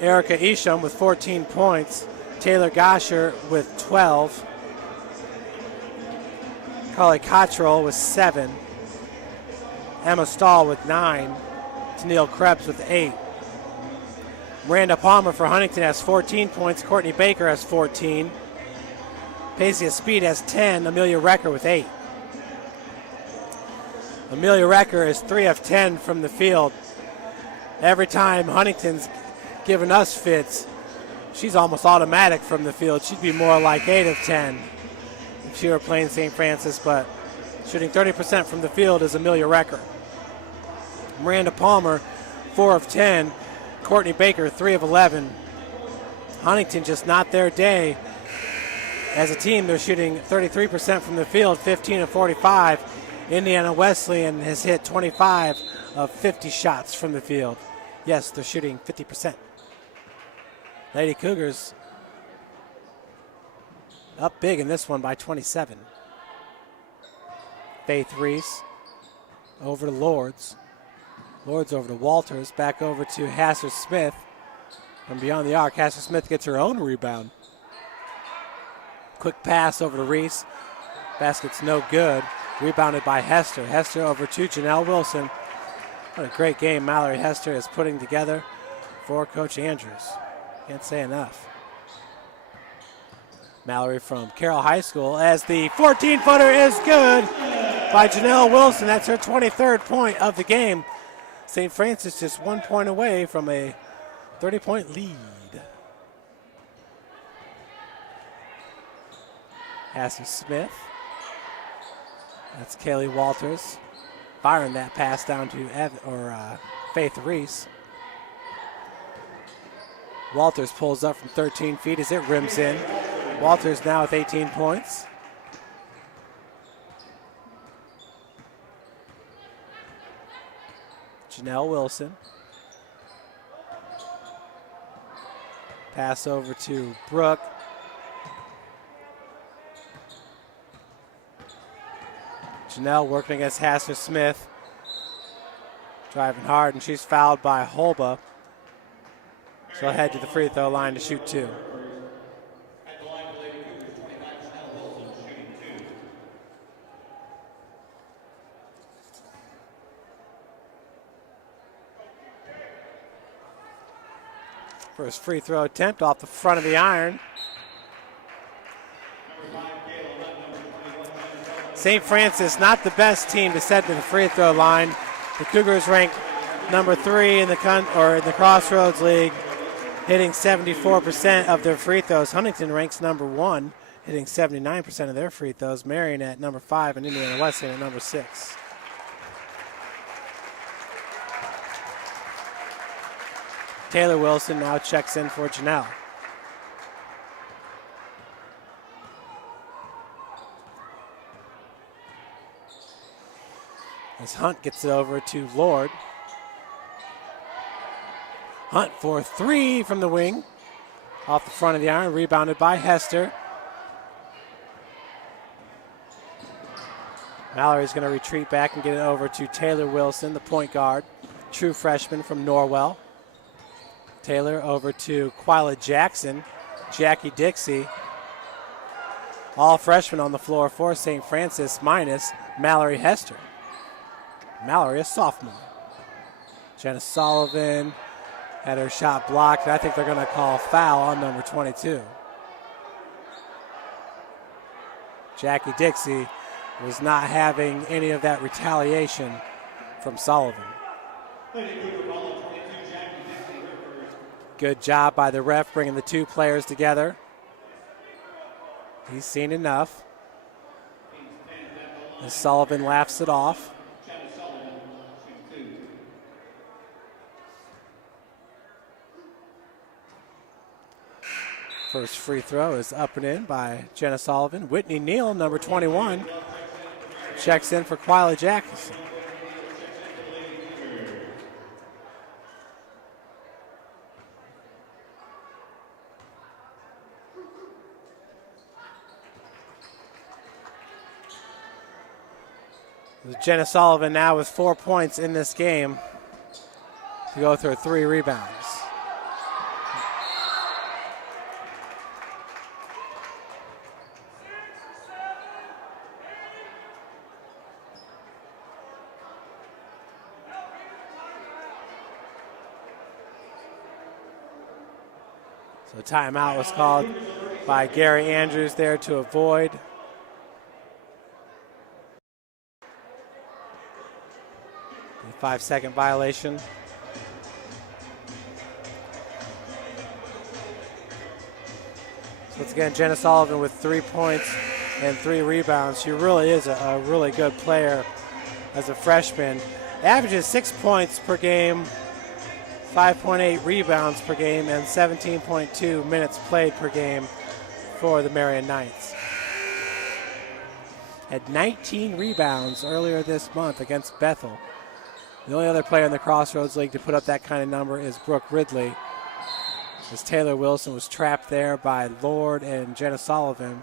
Erica Isham with 14 points. Taylor Gosher with 12. Carly Cottrell with 7. Emma Stahl with 9. Tennille Krebs with 8. Miranda Palmer for Huntington has 14 points. Courtney Baker has 14. Pacia Speed has 10. Amelia Recker with 8. Amelia Recker is 3 of 10 from the field. Every time Huntington's giving us fits, she's almost automatic from the field. She'd be more like 8 of 10 if she were playing St. Francis, but shooting 30% from the field is Amelia Recker. Miranda Palmer, 4 of 10. Courtney Baker, 3 of 11. Huntington just not their day. As a team, they're shooting 33% from the field, 15 of 45. Indiana Wesleyan has hit 25 of 50 shots from the field. Yes, they're shooting 50%. Lady Cougars up big in this one by 27. Faith Reese over to Lords. Lords over to Walters. Back over to Hasser Smith. From beyond the arc, Hasser Smith gets her own rebound. Quick pass over to Reese. Basket's no good. Rebounded by Hester. Hester over to Janelle Wilson. What a great game Mallory Hester is putting together for Coach Andrews. Can't say enough. Mallory from Carroll High School as the 14-footer is good by Janelle Wilson. That's her 23rd point of the game. St. Francis just 1 point away from a 30-point lead. Hasser Smith. That's Kaylee Walters firing that pass down to Faith Reese. Walters pulls up from 13 feet as it rims in. Walters now with 18 points. Janelle Wilson. Pass over to Brooke. Janelle working against Hasser Smith. Driving hard, and she's fouled by Holba. She'll head to the free throw line to shoot 2. First free throw attempt off the front of the iron. St. Francis, not the best team to set to the free throw line. The Cougars rank number 3 in the Crossroads League, hitting 74% of their free throws. Huntington ranks number 1, hitting 79% of their free throws. Marian at number 5 and Indiana Wesleyan at number 6. Taylor Wilson now checks in for Janelle. As Hunt gets it over to Lord. Hunt for 3 from the wing. Off the front of the iron, rebounded by Hester. Mallory's going to retreat back and get it over to Taylor Wilson, the point guard. True freshman from Norwell. Taylor over to Quila Jackson, Jackie Dixie. All freshmen on the floor for St. Francis minus Mallory Hester. Mallory, a sophomore. Jenna Sullivan had her shot blocked, and I think they're going to call foul on number 22. Jackie Dixie was not having any of that retaliation from Sullivan. Good job by the ref bringing the two players together. He's seen enough. As Sullivan laughs it off. First free throw is up and in by Jenna Sullivan. Whitney Neal, number 21, checks in for Quila Jackson. Jenna Sullivan now with 4 points in this game to go through 3 rebounds. So timeout was called by Gary Andrews there to avoid. A 5-second violation. So once again, Jenna Sullivan with 3 points and 3 rebounds. She really is a really good player as a freshman. Averages 6 points per game, 5.8 rebounds per game, and 17.2 minutes played per game for the Marian Knights. Had 19 rebounds earlier this month against Bethel. The only other player in the Crossroads League to put up that kind of number is Brooke Ridley, as Taylor Wilson was trapped there by Lord and Jenna Sullivan.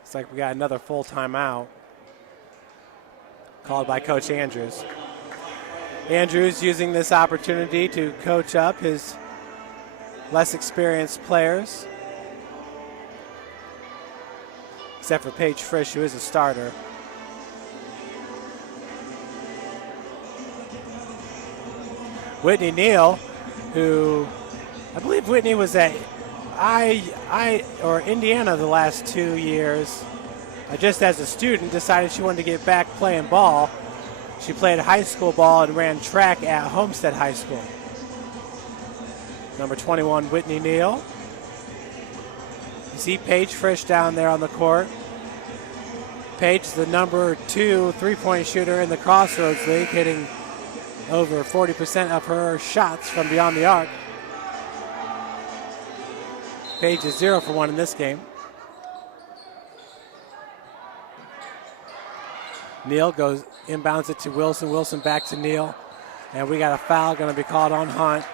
Looks like we got another full timeout called by Coach Andrews. Andrews using this opportunity to coach up his less experienced players, except for Paige Frisch, who is a starter. Whitney Neal, who I believe Whitney was at Indiana the last 2 years. Just as a student, decided she wanted to get back playing ball. She played high school ball and ran track at Homestead High School. Number 21, Whitney Neal. You see Paige Frisch down there on the court. Paige is the number 2 three-point shooter in the Crossroads League, hitting over 40% of her shots from beyond the arc. Paige is 0 for 1 in this game. Neal goes, inbounds it to Wilson. Wilson back to Neal. And we got a foul going to be called on Hunt.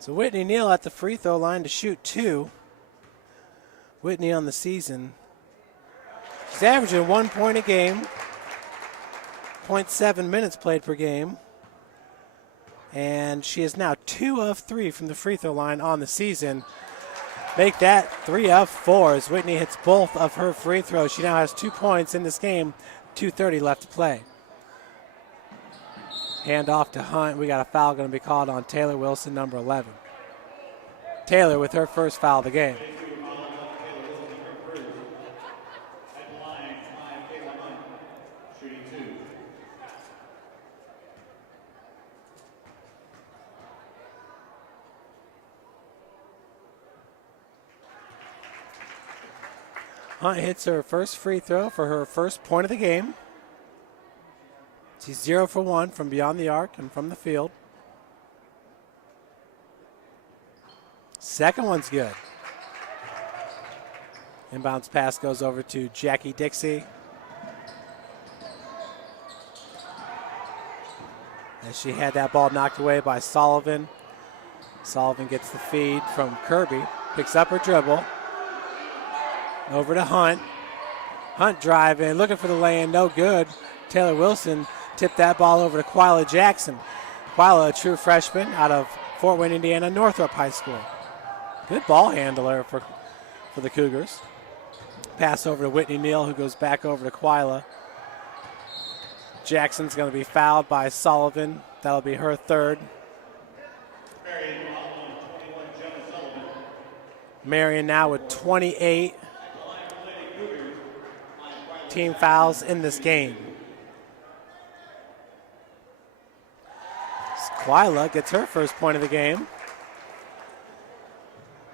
So Whitney Neal at the free throw line to shoot 2. Whitney on the season, she's averaging 1 point a game, 0.7 minutes played per game. And she is now 2 of 3 from the free throw line on the season. Make that 3 of 4 as Whitney hits both of her free throws. She now has 2 points in this game, 2:30 left to play. Hand off to Hunt. We got a foul going to be called on Taylor Wilson, number 11. Taylor with her first foul of the game. Hunt hits her first free throw for her first point of the game. She's 0 for 1 from beyond the arc and from the field. Second one's good. Inbounds pass goes over to Jackie Dixie. As she had that ball knocked away by Sullivan. Sullivan gets the feed from Kirby. Picks up her dribble. Over to Hunt. Hunt driving, looking for the lay-in, no good. Taylor Wilson tipped that ball over to Quila Jackson. Quila, a true freshman out of Fort Wayne, Indiana, Northrop High School. Good ball handler for the Cougars. Pass over to Whitney Neal, who goes back over to Quila. Jackson's going to be fouled by Sullivan. That'll be her third. Marian now with 28 team fouls in this game. Quila gets her first point of the game.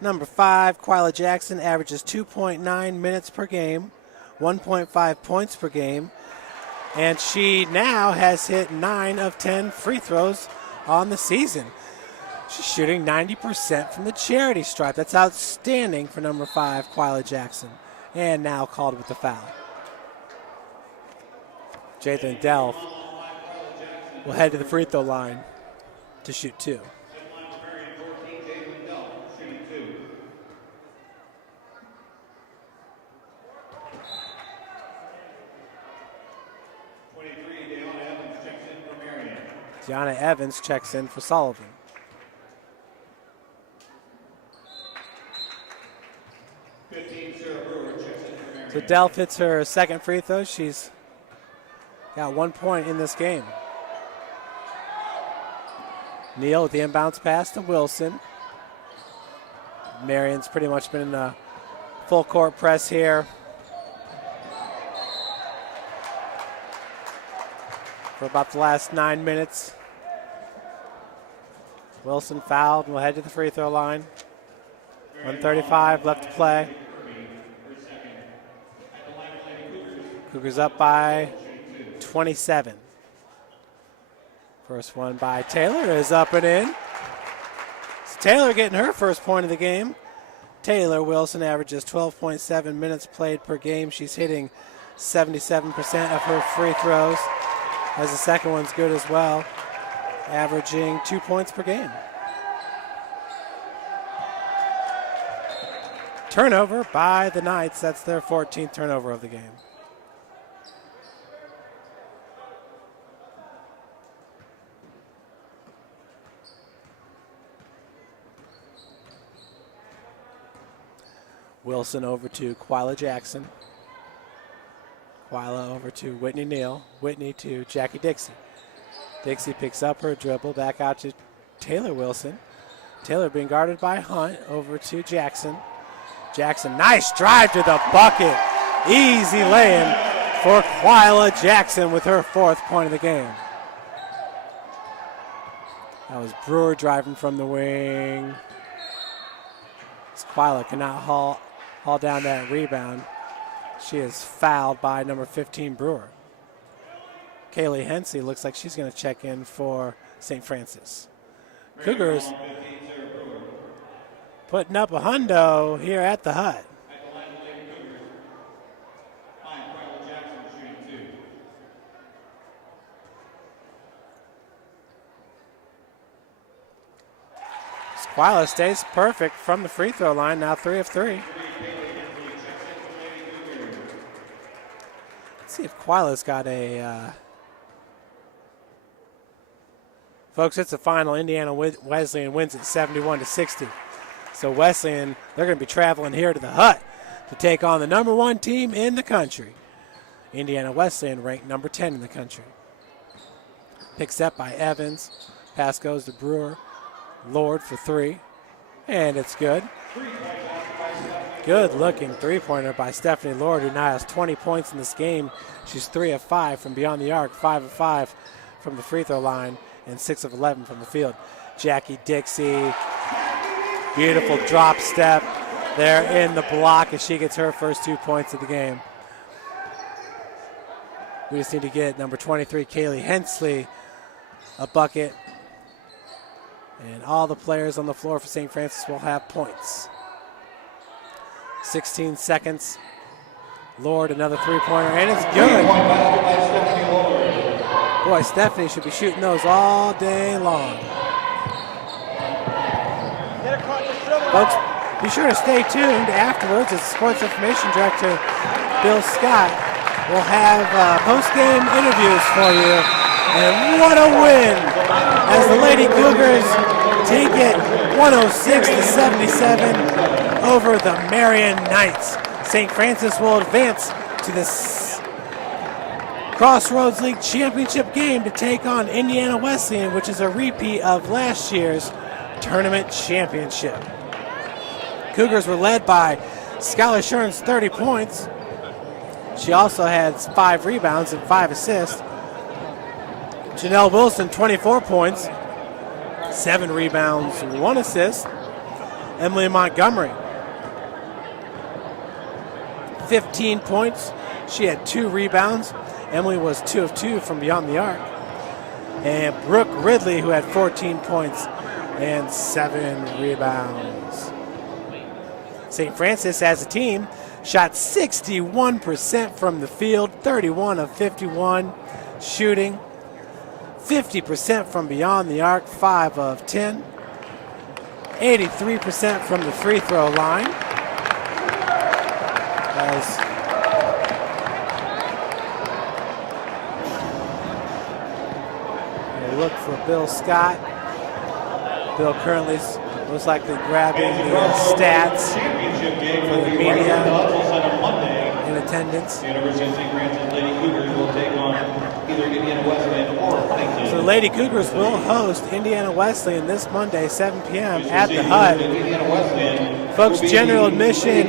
Number 5, Quila Jackson, averages 2.9 minutes per game, 1.5 points per game, and she now has hit 9 of 10 free throws on the season. She's shooting 90% from the charity stripe. That's outstanding for number 5, Quila Jackson, and now called with the foul. Jathan Delph will head to the free throw line to shoot 2. Deanna Evans checks in for Sullivan. So Delph hits her second free throw. She's got 1 point in this game. Neal with the inbounds pass to Wilson. Marian's pretty much been in a full court press here for about the last 9 minutes. Wilson fouled and will head to the free throw line. 1:35 left to play. Cougars up by 27. First one by Taylor is up and in. So Taylor getting her first point of the game. Taylor Wilson averages 12.7 minutes played per game. She's hitting 77% of her free throws, as the second one's good as well, averaging 2 points per game. Turnover by the Knights. That's their 14th turnover of the game. Wilson over to Quila Jackson. Quila over to Whitney Neal. Whitney to Jackie Dixie. Dixie picks up her dribble, back out to Taylor Wilson. Taylor being guarded by Hunt, over to Jackson. Jackson, nice drive to the bucket. Easy lay-in for Quila Jackson with her 4th point of the game. That was Brewer driving from the wing. Quila cannot haul down that rebound. She is fouled by number 15, Brewer. Kaylee Hensey looks like she's going to check in for St. Francis. Cougars putting up a hundo here at the Hut. Quila stays perfect from the free throw line, now 3 of 3. Let's see if Quila's got a... Folks, it's a final. Indiana Wesleyan wins it 71-60. So Wesleyan, they're going to be traveling here to the Hut to take on the number 1 team in the country. Indiana Wesleyan ranked number 10 in the country. Picks up by Evans. Pass goes to Brewer. Lord for 3, and it's good. Good looking three-pointer by Stephanie Lord, who now has 20 points in this game. She's 3 of 5 from beyond the arc, 5 of 5 from the free throw line, and 6 of 11 from the field. Jackie Dixie, beautiful drop step there in the block as she gets her first 2 points of the game. We just need to get number 23, Kaylee Hensley, a bucket. And all the players on the floor for St. Francis will have points. 16 seconds. Lord, another three-pointer, and it's good. Boy, Stephanie should be shooting those all day long. Folks, Be sure to stay tuned afterwards as Sports Information Director Bill Scott will have post-game interviews for you. And what a win as the Lady Cougars take it 106-77 over the Marian Knights. St. Francis will advance to this Crossroads League Championship game to take on Indiana Wesleyan, which is a repeat of last year's tournament championship. Cougars were led by Skylar Shurn's 30 points. She also had 5 rebounds and 5 assists. Janelle Wilson, 24 points, 7 rebounds, 1 assist. Emily Montgomery, 15 points. She had 2 rebounds. Emily was 2 of 2 from beyond the arc. And Brooke Ridley, who had 14 points and 7 rebounds. St. Francis, as a team, shot 61% from the field, 31 of 51 shooting, 50% from beyond the arc, 5 of 10, 83% from the free throw line. As we look for Bill Scott. Bill currently most likely grabbing the stats for the media in attendance. The University of St. Francis Lady Cougars will take on either Indiana Wesleyan or Plainfield. So the Lady Cougars will host Indiana Wesleyan this Monday, 7 p.m. at the Hut. Folks, general admission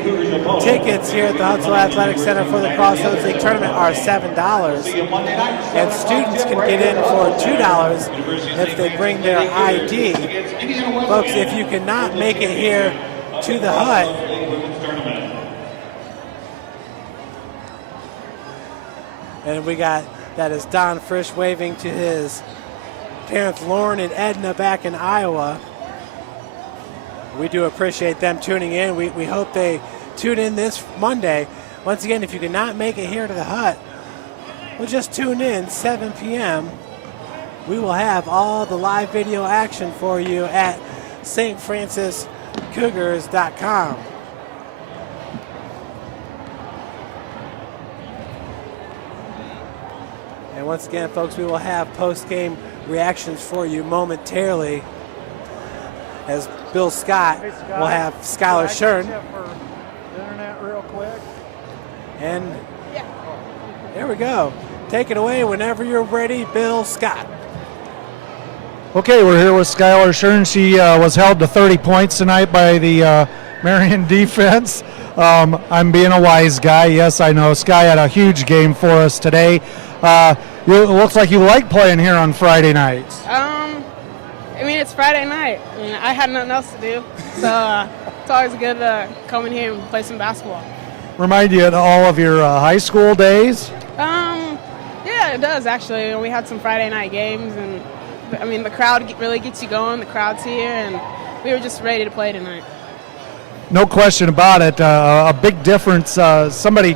tickets here at the Huntsville Athletic Center for the Crossroads League Tournament are $7. And students can get in for $2 if they bring their ID. Folks, if you cannot make it here to the Hut, and we got, that is Don Frisch waving to his parents Lauren and Edna back in Iowa. We do appreciate them tuning in. We hope they tune in this Monday. Once again, if you cannot make it here to the Hut, well, just tune in 7 p.m. We will have all the live video action for you at stfranciscougars.com. And once again, folks, we will have post-game reactions for you momentarily as Bill Scott will have Skylar Shurn. And there we go. Take it away whenever you're ready, Bill Scott. Okay, we're here with Skylar Shurn. She was held to 30 points tonight by the Marian defense. I'm being a wise guy. Yes, I know. Sky had a huge game for us today. It looks like you like playing here on Friday nights. I mean, it's Friday night. I mean, I had nothing else to do, so it's always good to come in here and play some basketball. Remind you of all of your high school days? Yeah, it does actually. We had some Friday night games, and I mean, the crowd really gets you going. The crowd's here, and we were just ready to play tonight. No question about it. A big difference. Somebody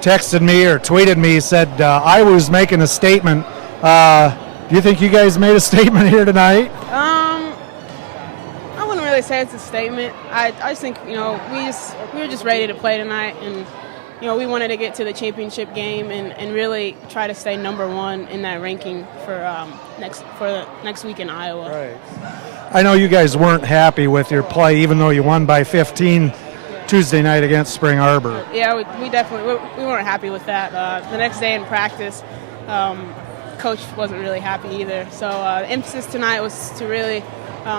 texted me or tweeted me, said I was making a statement. Do you think you guys made a statement here tonight? I wouldn't really say it's a statement. I just think, we were just ready to play tonight, and we wanted to get to the championship game and really try to stay number 1 in that ranking for next week in Iowa. Right. I know you guys weren't happy with your play, even though you won by 15 Tuesday night against Spring Arbor. Yeah, we definitely we weren't happy with that. The next day in practice, Coach wasn't really happy either. So the emphasis tonight was to really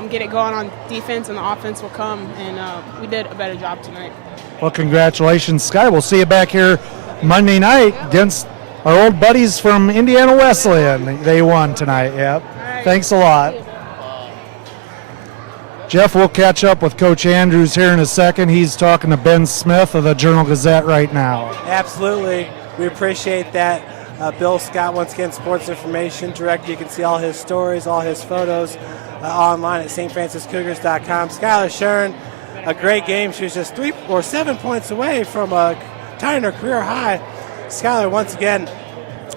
get it going on defense, and the offense will come, and we did a better job tonight. Well, congratulations, Sky. We'll see you back here Monday night against our old buddies from Indiana Wesleyan. They won tonight, yep. Right. Thanks a lot. Jeff, we'll catch up with Coach Andrews here in a second. He's talking to Ben Smith of the Journal-Gazette right now. Absolutely. We appreciate that. Bill Scott, once again, Sports Information Director. You can see all his stories, all his photos online at stfranciscougars.com. Skylar Shurn, a great game. She was just 7 points away from tying her career high. Skylar, once again,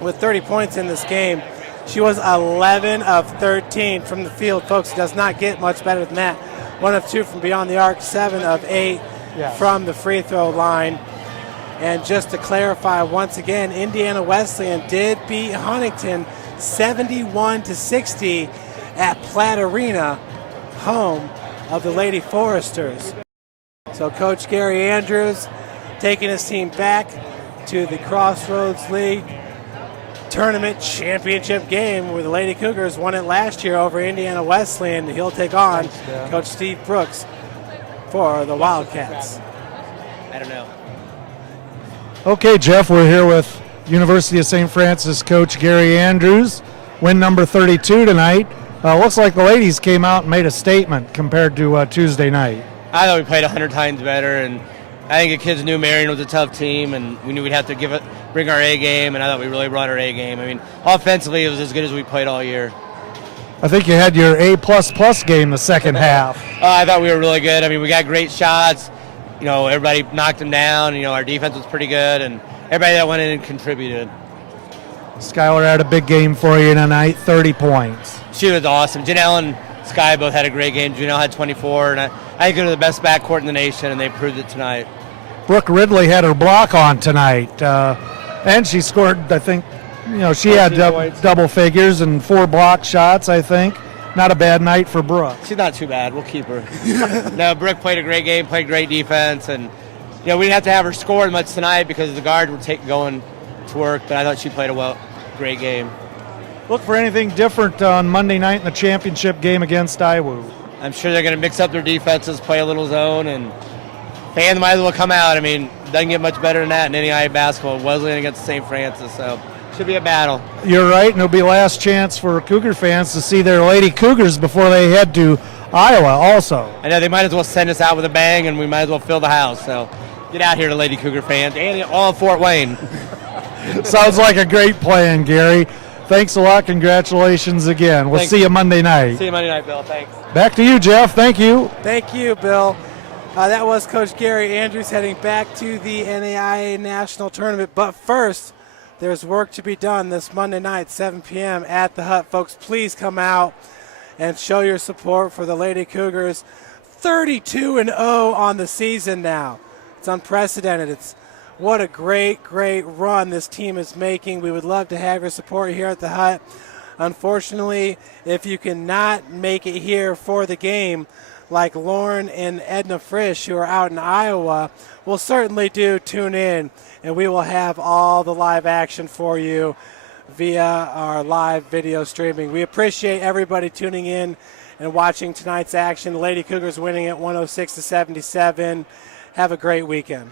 with 30 points in this game. She was 11 of 13 from the field. Folks, it does not get much better than that. 1 of 2 from beyond the arc, 7 of 8 from the free throw line. And just to clarify once again, Indiana Wesleyan did beat Huntington 71-60 at Platt Arena, home of the Lady Foresters. So Coach Gary Andrews taking his team back to the Crossroads League Tournament Championship game where the Lady Cougars won it last year over Indiana Wesleyan. He'll take on Coach Steve Brooks for the Wildcats. I don't know. Okay, Jeff, we're here with University of St. Francis coach Gary Andrews. Win number 32 tonight. Looks like the ladies came out and made a statement compared to Tuesday night. I thought we played 100 times better, and I think the kids knew Marian was a tough team, and we knew we'd have to bring our A game, and I thought we really brought our A game. I mean, offensively, it was as good as we played all year. I think you had your A++ game the second half. I thought we were really good. I mean, we got great shots. You know, everybody knocked them down. You know, our defense was pretty good, and everybody that went in and contributed. Skylar had a big game for you tonight, 30 points. She was awesome. Janelle and Sky both had a great game. Janelle had 24, and I think they're the best backcourt in the nation, and they proved it tonight. Brooke Ridley had her block on tonight, and she scored, I think, you know, she had double figures and 4 block shots, I think. Not a bad night for Brooke. She's not too bad. We'll keep her. No, Brooke played a great game, played great defense, and you know we didn't have to have her score much tonight because the guard were going to work. But I thought she played a great game. Look for anything different on Monday night in the championship game against IWU. I'm sure they're going to mix up their defenses, play a little zone, and fans might as well come out. I mean, doesn't get much better than that in any IA basketball. Wesleyan against St. Francis, so. Should be a battle. You're right, and it'll be last chance for Cougar fans to see their Lady Cougars before they head to Iowa also. I know they might as well send us out with a bang, and we might as well fill the house. So get out here to Lady Cougar fans, and all of Fort Wayne. Sounds like a great plan, Gary. Thanks a lot. Congratulations again. We'll see you Monday night. See you Monday night, Bill. Thanks. Back to you, Jeff. Thank you. Thank you, Bill. That was Coach Gary Andrews heading back to the NAIA National Tournament. But first, there's work to be done this Monday night, 7 p.m. at the Hut. Folks, please come out and show your support for the Lady Cougars. 32-0 on the season now. It's unprecedented. What a great, great run this team is making. We would love to have your support here at the Hut. Unfortunately, if you cannot make it here for the game, like Lauren and Edna Frisch, who are out in Iowa, will certainly tune in, and we will have all the live action for you via our live video streaming. We appreciate everybody tuning in and watching tonight's action. The Lady Cougars winning at 106-77. Have a great weekend.